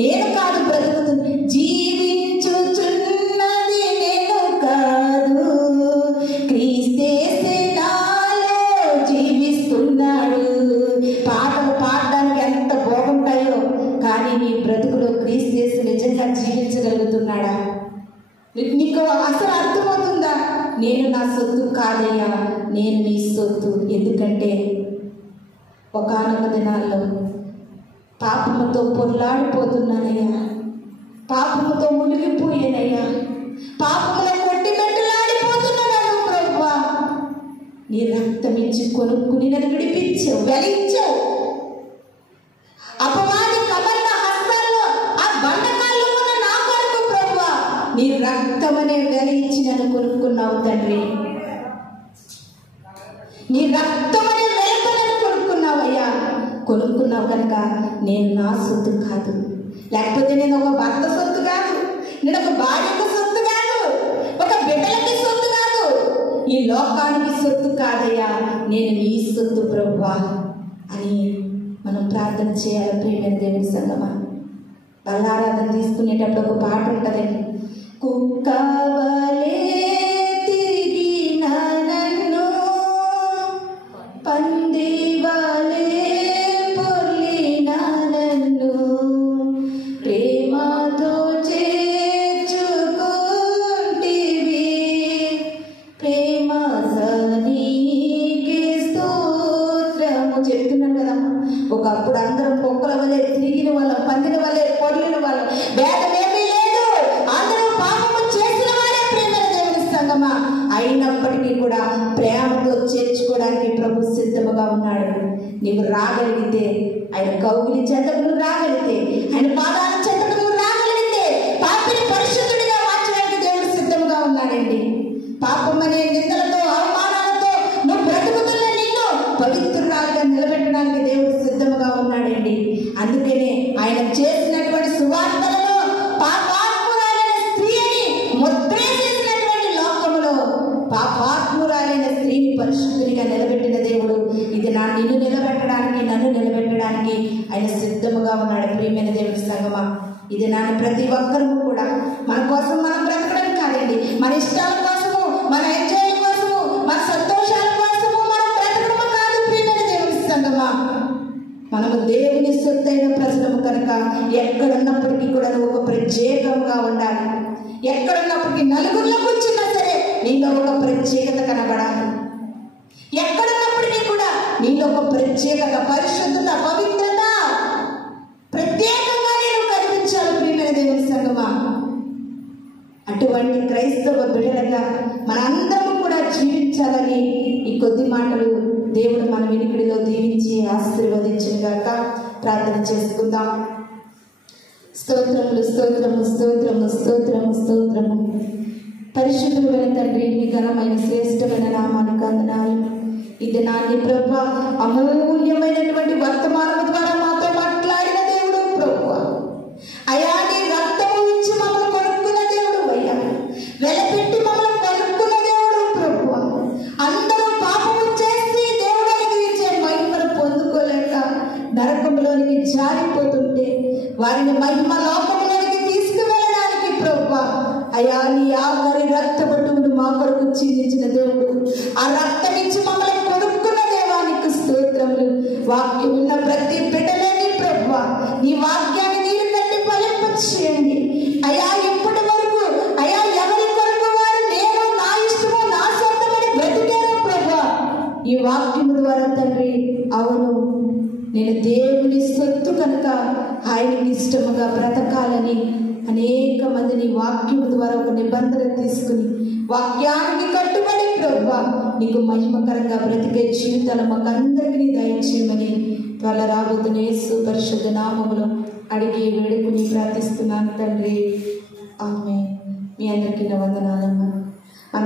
నేను కాదు బ్రతుకుతుంది, జీవించుచున్నది నేను కాదు, క్రీస్తేసే నాలో జీవిస్తున్నాడు. పాటలు పాడడానికి ఎంత బాగుంటాయో, కానీ నీ బ్రతుకులో క్రీస్తేసు నిజంగా జీవించగలుగుతున్నాడా? నీకు అసలు అర్థమవుతుందా? నేను నా సొత్తు కాదయ్యా, నేను నీ సొత్తు. ఎందుకంటే ఒకానొక దినాల్లో పాపముతో పొర్లాడిపోతున్నానయ్యా, పాపముతో మునిగిపోయానయ్యా, పాపములో కొట్టిమెట్టులాడిపోతున్నాను ప్రభువా. నీ రక్తం ఇచ్చి కొనుక్కుని నన్ను విడిపించావు, వెలించావు. అపవాది కమల హస్తాల్లో ఆ బండకాల్లో ఉన్న నా కొరకు ప్రభువా, నీ రక్తమనే వెలించి నన్ను కొనుక్కున్నావు తండ్రి. నీ రక్తమనే వెలతో నన్ను కొనుక్కున్నావయ్యా. కొనుక్కున్నావు కనుక నేను నా సొత్తు కాదు, లేకపోతే నేను ఒక భర్త సొత్తు కాదు, నేను ఒక భార్యకు సొత్తు కాదు, ఒక బిడ్డలకి సొత్తు కాదు, ఈ లోకానికి సొత్తు కాదయ్యా, నేను నీ సొత్తు ప్రభువా అని మనం ప్రార్థన చేయాలి. ప్రియమైన దేవుని సంగమా, బల్లారాధన తీసుకునేటప్పుడు ఒక పాట ఉంటుందండి. కుక్కవలే తిరిగిన నన్ను పందివలే పొర్లిన నన్ను ప్రేమతో చేర్చుకుంటివి, ప్రేమ సనీకే స్తోత్రము. చెప్తున్నాను కదా, ఒకప్పుడు అందరం కుక్కల వలె తిరిగిన వాళ్ళం, పందిన వలె పొర్లిన వాళ్ళం, భేదమేమీ లేదు, అందరూ పాపము చేసిన వారే. ప్రేమైన దేవుని సంగమా, అయినప్పటికీ కూడా ప్రేమతో చేర్చుకోవడానికి ప్రభు సిద్ధముగా ఉన్నాడు. నీవు రాగలిగితే, ఆయన కౌగిలి చెంతకు నువ్వు రాగలిగితే, ఆయన పాదాల చెంతకు నువ్వు రాగలిగితే, పాపిని పరిశుద్ధుడిగా మార్చడానికి దేవుడు సిద్ధముగా ఉన్నాడండి. పాపం అనే నిందలతో అవమానాలతో నువ్వు బ్రతుకుతున్న నిన్ను పవిత్రురాలుగా నిలబెట్టడానికి దేవుడు సిద్ధముగా ఉన్నాడండి. అందుకనే ఆయన చేసినటువంటి సువార్తలలో పాపాత్మురాలైన స్త్రీ అని ముద్రేసేసినటువంటి లోకములో పాపాత్మురాలైన స్త్రీని పరిశుద్ధునిగా నిలబెట్టిన దేవుడు ఇది నిన్ను నిలబెట్టడానికి, నన్ను నిలబెట్టడానికి ఆయన సిద్ధముగా ఉన్నాడు. ప్రియమైన దేవుడి సంగమా, ఇది ప్రతి ఒక్కరూ కూడా మన కోసం మనం బ్రతకడం కాదండి, మన ఇష్టాల కోసము, మన ఎంజాయ్ కోసము, మన సంతోషాల కోసము మనం బ్రతకడం కాదు. ప్రియమైన దేవుడి సంగమా, మనము దేవుని సొత్తైన ప్రజలము కనుక ఎక్కడున్నప్పటికీ కూడా నువ్వు ఒక ప్రత్యేకంగా ఉండాలి. ఎక్కడున్నప్పటికీ నలుగురిలో కూర్చున్నా సరే నీలో ఒక ప్రత్యేకత కనబడాలి. ఎక్కడున్నప్పటికీ కూడా నీలో ఒక ప్రత్యేకత, పరిశుద్ధత, పవిత్రత ప్రత్యేకంగా నేను కనిపించాలి. ప్రియమైన దేవుని సంగమా, అటువంటి క్రైస్తవ బిడ్డలుగా మనందరం కూడా జీవించాలని ఈ కొద్ది మాటలు దేవుడు మన వినికిడిలో దీవించి ఆశీర్వదించుగాక. ప్రార్థన చేసుకుందాం. స్తోత్రములు, స్తోత్రము, స్తోత్రము, స్తోత్రము, స్తోత్రము. పరిశుద్ధుడైన తండ్రి, నీ ఘనమైన శ్రేష్టమైన నామానికి వందనాలు. ఇది నాన్ని ప్రభా అమూల్యమైనటువంటి వర్తమానం ద్వారా మాతో మాట్లాడిన దేవుడు ప్రభా. అయా, నీ రక్తము ఇచ్చి మమ్మల్ని కొనుక్కున్న దేవుడు అయ్యా, వెలపెట్టి మమ్మల్ని కొనుక్కున్న దేవుడు ప్రభా. అందరూ పాపము చేసి దేవుడానికి ఇచ్చే మహిమను పొందుకోలేక నరకంలోనికి జారిపోతుంటే వారిని మహిమ లోకంలోనికి తీసుకువెళ్ళడానికి ప్రభా అయా, నీ ఆఖరి రక్తపట్టును మా కొరకు చిందించిన దేవుడు, ఆ రక్తం ఇచ్చి మమ్మల్ని కొనుక్కున్న దేవానికి స్తోత్రములు. వాక్యం ఉన్న ప్రతి బిడ్డలేని ప్రభా నీ వాక్యాన్ని నీరు కట్టి ఫలింప చేయండి అయా. ఇప్పటి వరకు అయా ఎవరి కొరకు వారు నేను నా ఇష్టము నా సొంతమని బ్రతికారు ప్రభా. ఈ వాక్యము ద్వారా తండ్రి, అవును నేను దేవుని సొత్తు కనుక ఆయనకి ఇష్టముగా బ్రతకాలని అనేక మందిని వాక్యము ద్వారా ఒక నిబంధన తీసుకుని వాక్యానికి కట్టుబడి ప్రభా నీకు మహిమకరంగా బ్రతికే జీవితాలు మాకందరికీ దయచేయమని త్వరలో రాబోతున్న యేసు పరిశుద్ధ నామములో అడిగి వేడుకుని ప్రార్థిస్తున్నాను తండ్రి. ఆమేన్. మీ అందరికీ వందనాలు.